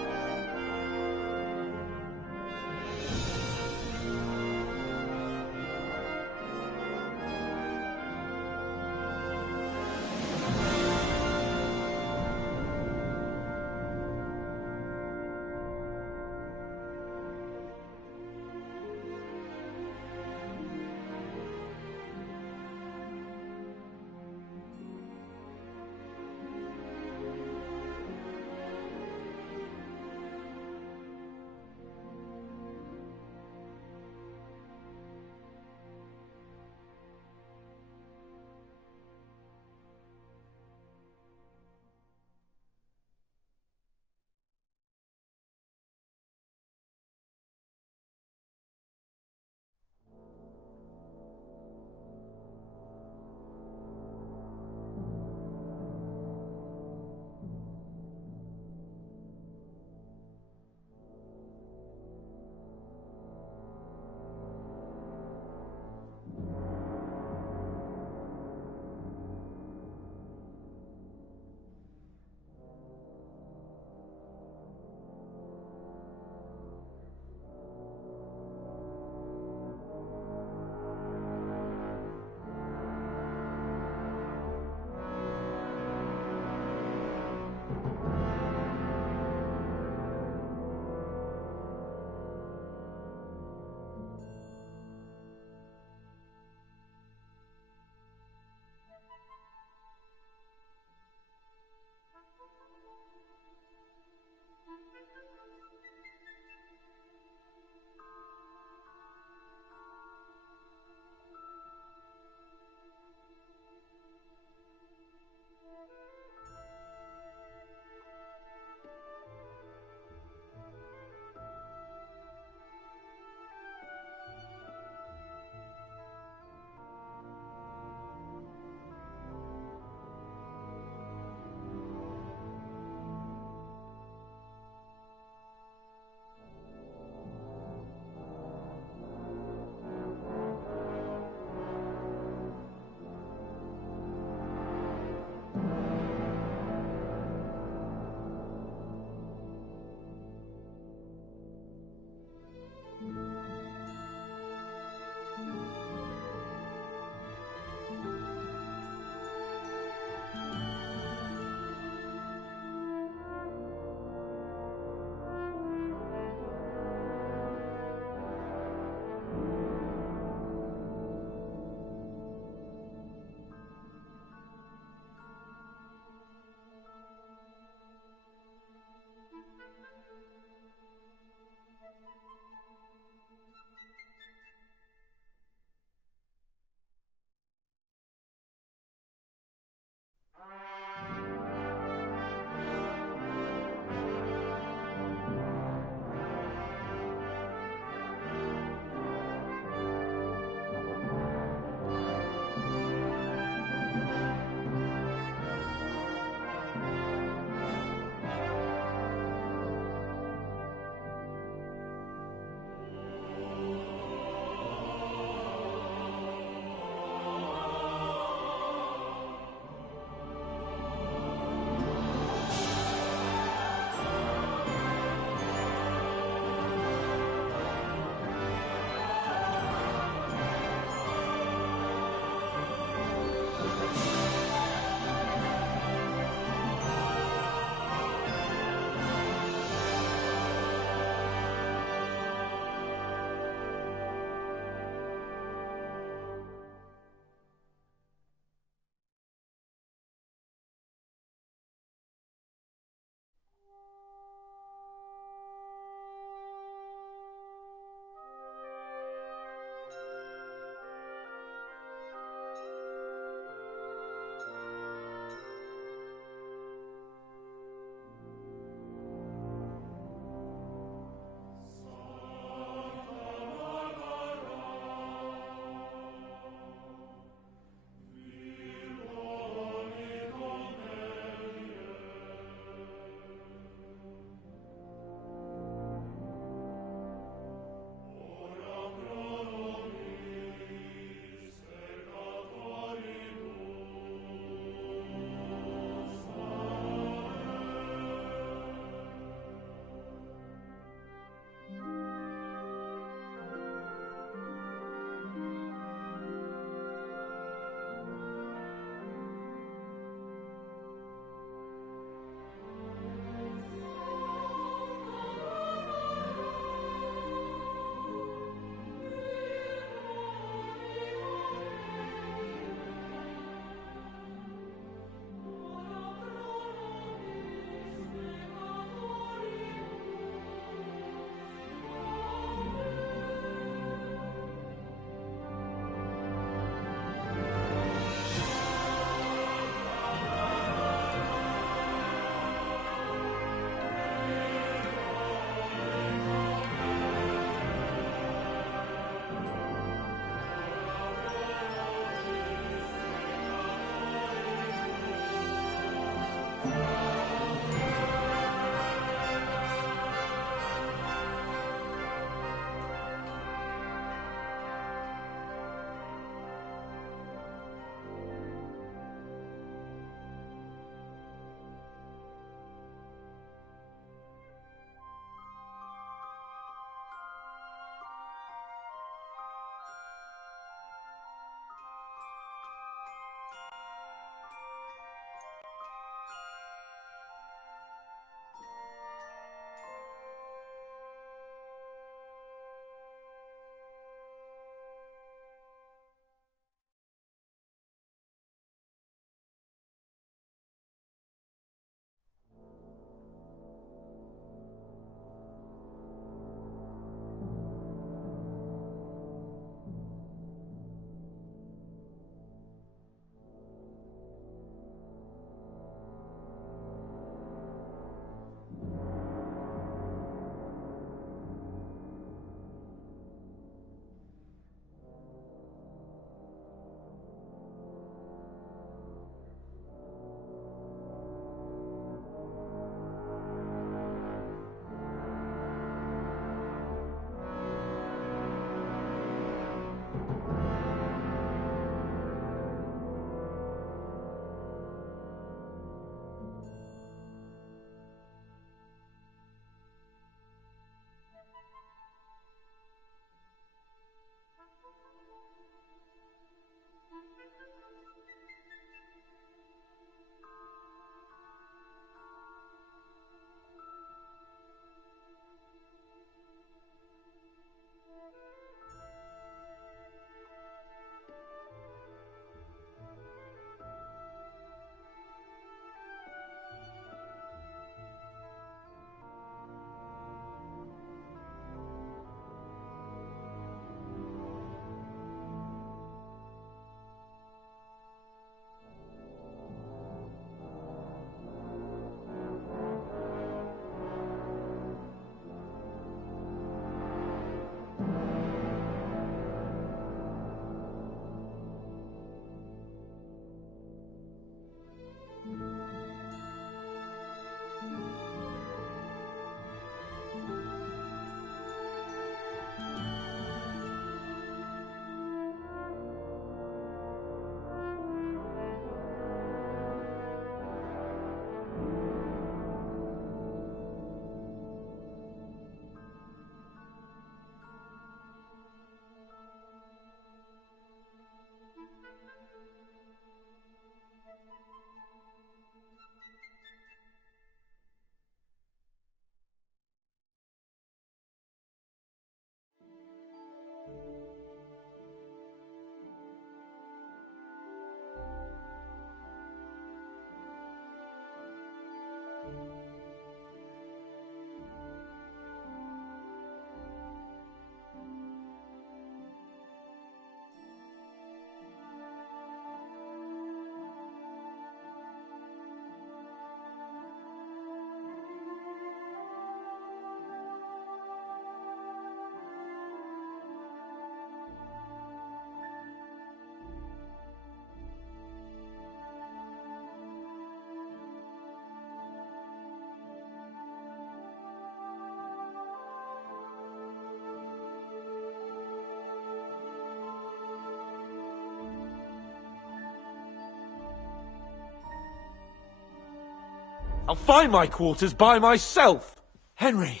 I'll find my quarters by myself. Henry.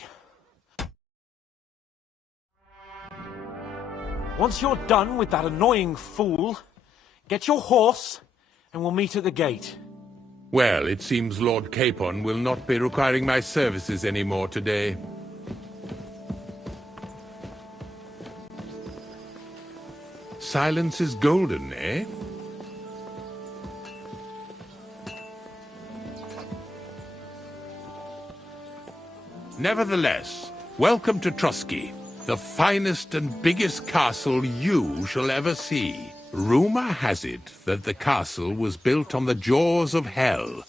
Once you're done with that annoying fool, get your horse and we'll meet at the gate. Well, it seems Lord Capon will not be requiring my services anymore today. Silence is golden, eh? Nevertheless, welcome to Trotsky, the finest and biggest castle you shall ever see. Rumor has it that the castle was built on the jaws of hell,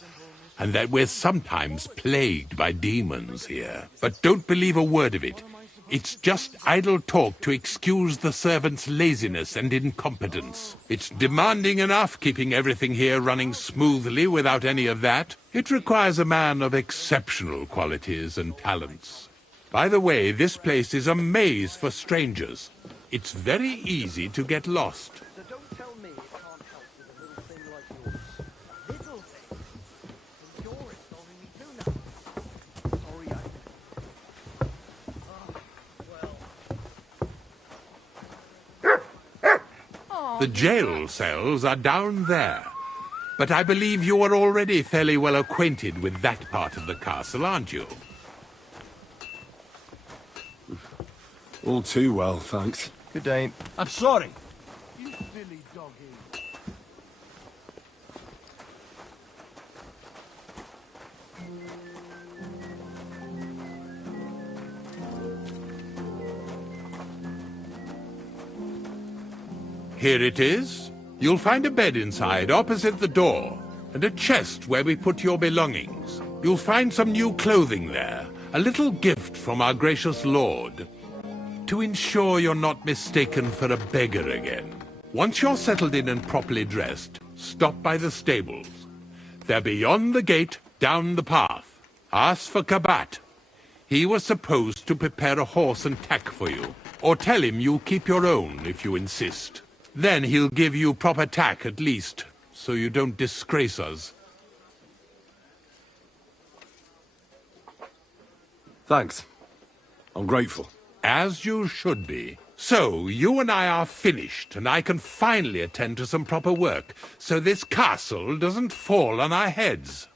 and that we're sometimes plagued by demons here. But don't believe a word of it. It's just idle talk to excuse the servants' laziness and incompetence. It's demanding enough keeping everything here running smoothly without any of that. It requires a man of exceptional qualities and talents. By the way, this place is a maze for strangers. It's very easy to get lost. So don't tell me it can't help with a little thing like yours. Little thing? And you're insulting me too now. Sorry, I... The jail cells are down there. But I believe you are already fairly well acquainted with that part of the castle, aren't you? All too well, thanks. Good day. I'm sorry. You silly doggy. Here it is. You'll find a bed inside, opposite the door, and a chest where we put your belongings. You'll find some new clothing there, a little gift from our gracious lord, to ensure you're not mistaken for a beggar again. Once you're settled in and properly dressed, stop by the stables. They're beyond the gate, down the path. Ask for Kabat. He was supposed to prepare a horse and tack for you, or tell him you'll keep your own if you insist. Then he'll give you proper tack at least, so you don't disgrace us. Thanks. I'm grateful. As you should be. So, you and I are finished, and I can finally attend to some proper work, so this castle doesn't fall on our heads.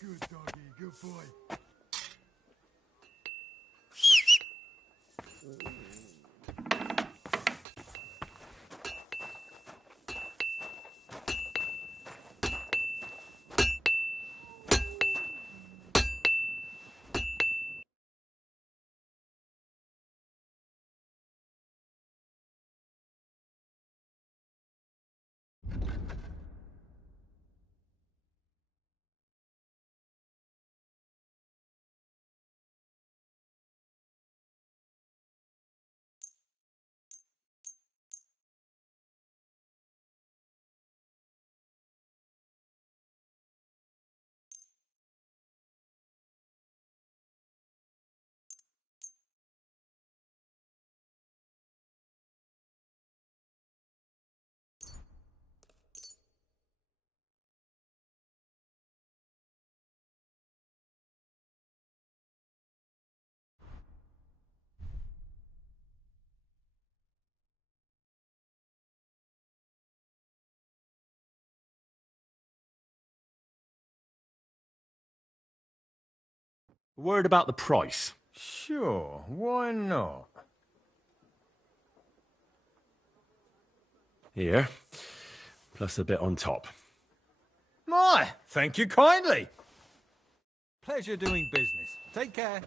Good doggy, good boy. A word about the price. Sure, why not? Here, plus a bit on top. My, thank you kindly. Pleasure doing business. Take care.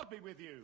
God be with you.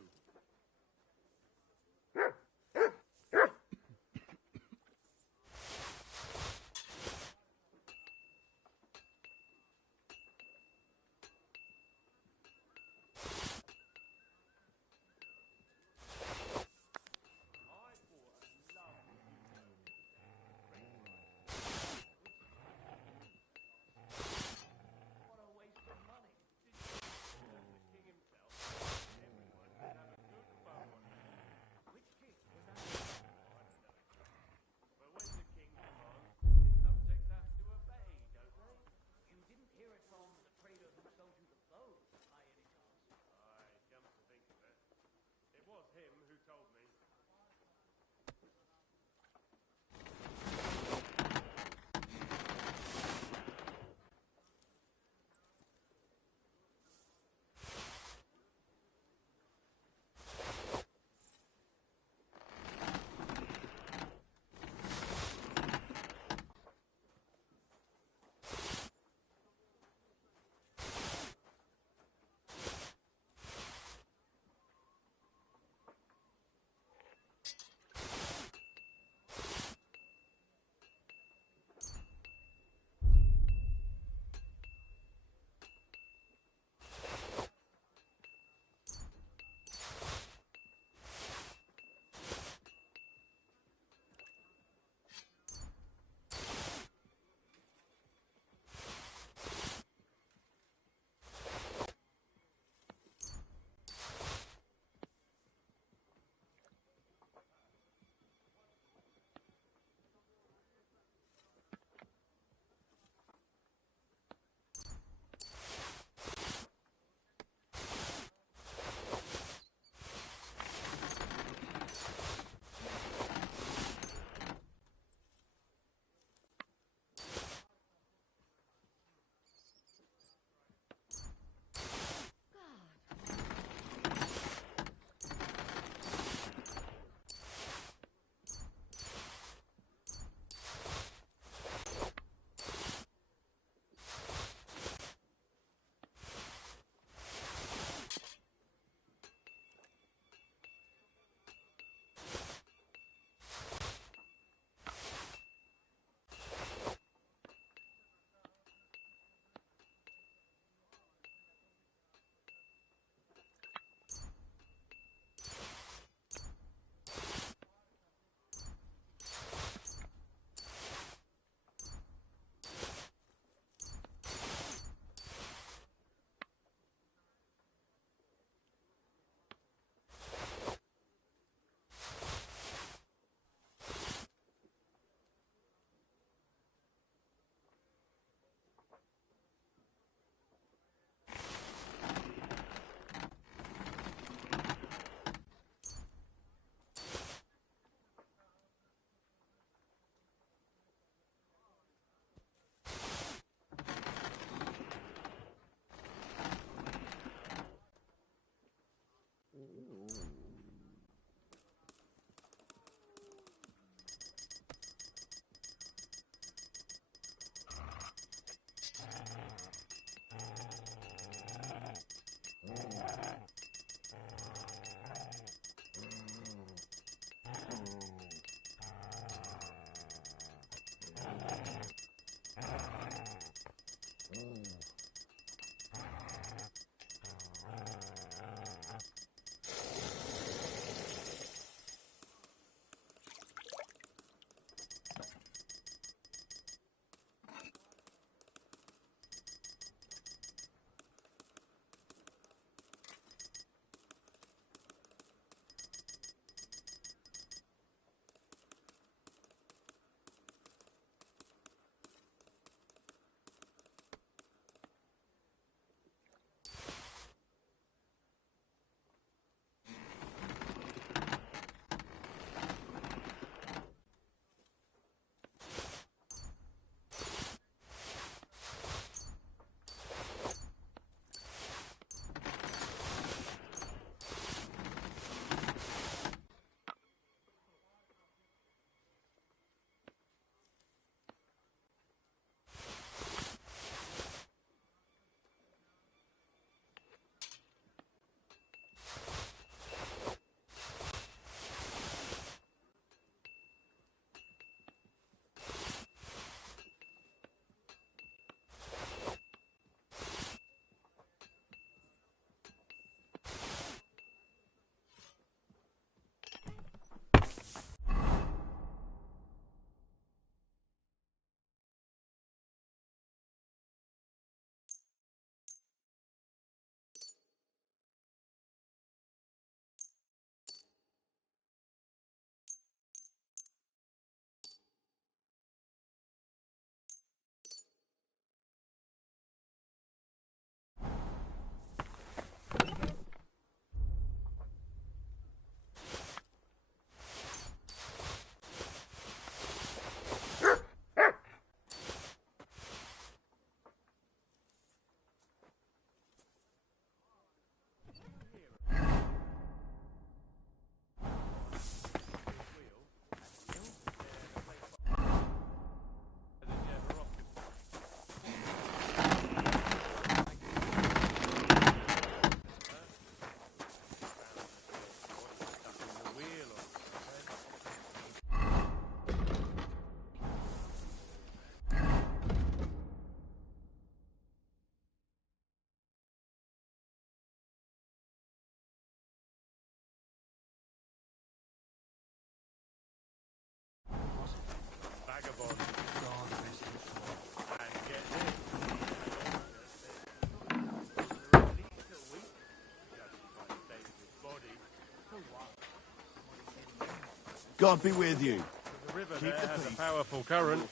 God be with you. The river there has a powerful current.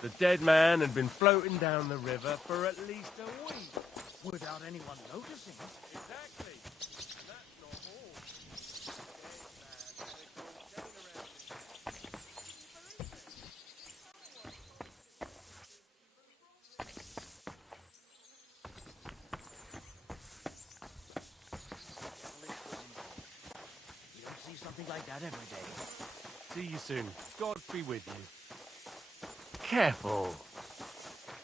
The dead man had been floating down the river for at least a week. Without anyone noticing. Exactly. And that's not all. You don't see something like that every day. See you soon. God be with you. Careful.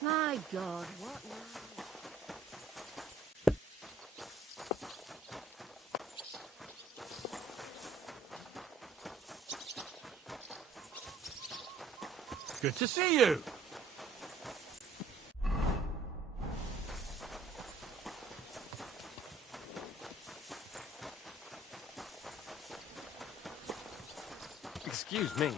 My God, what now? Good to see you. Excuse me.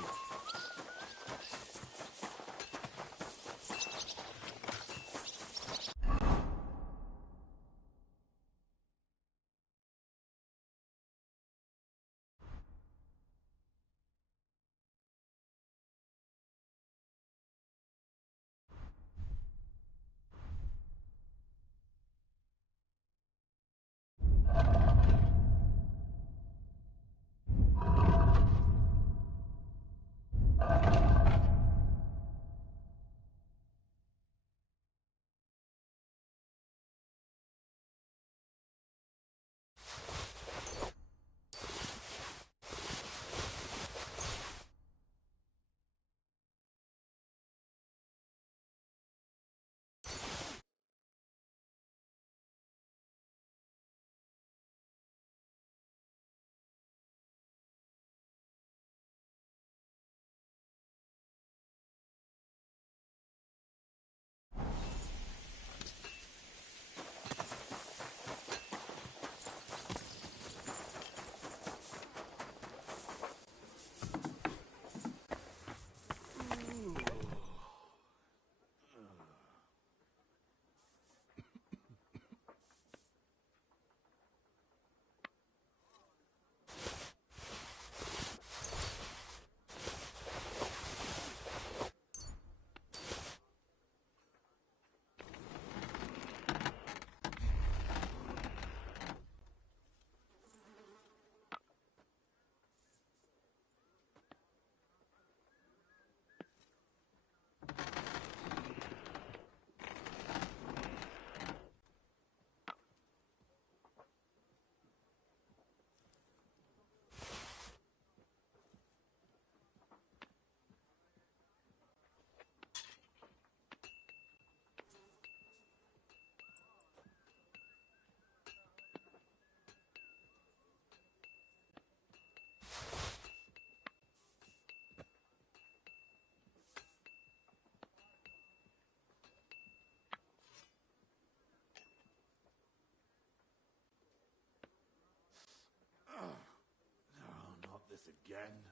Oh, not this again.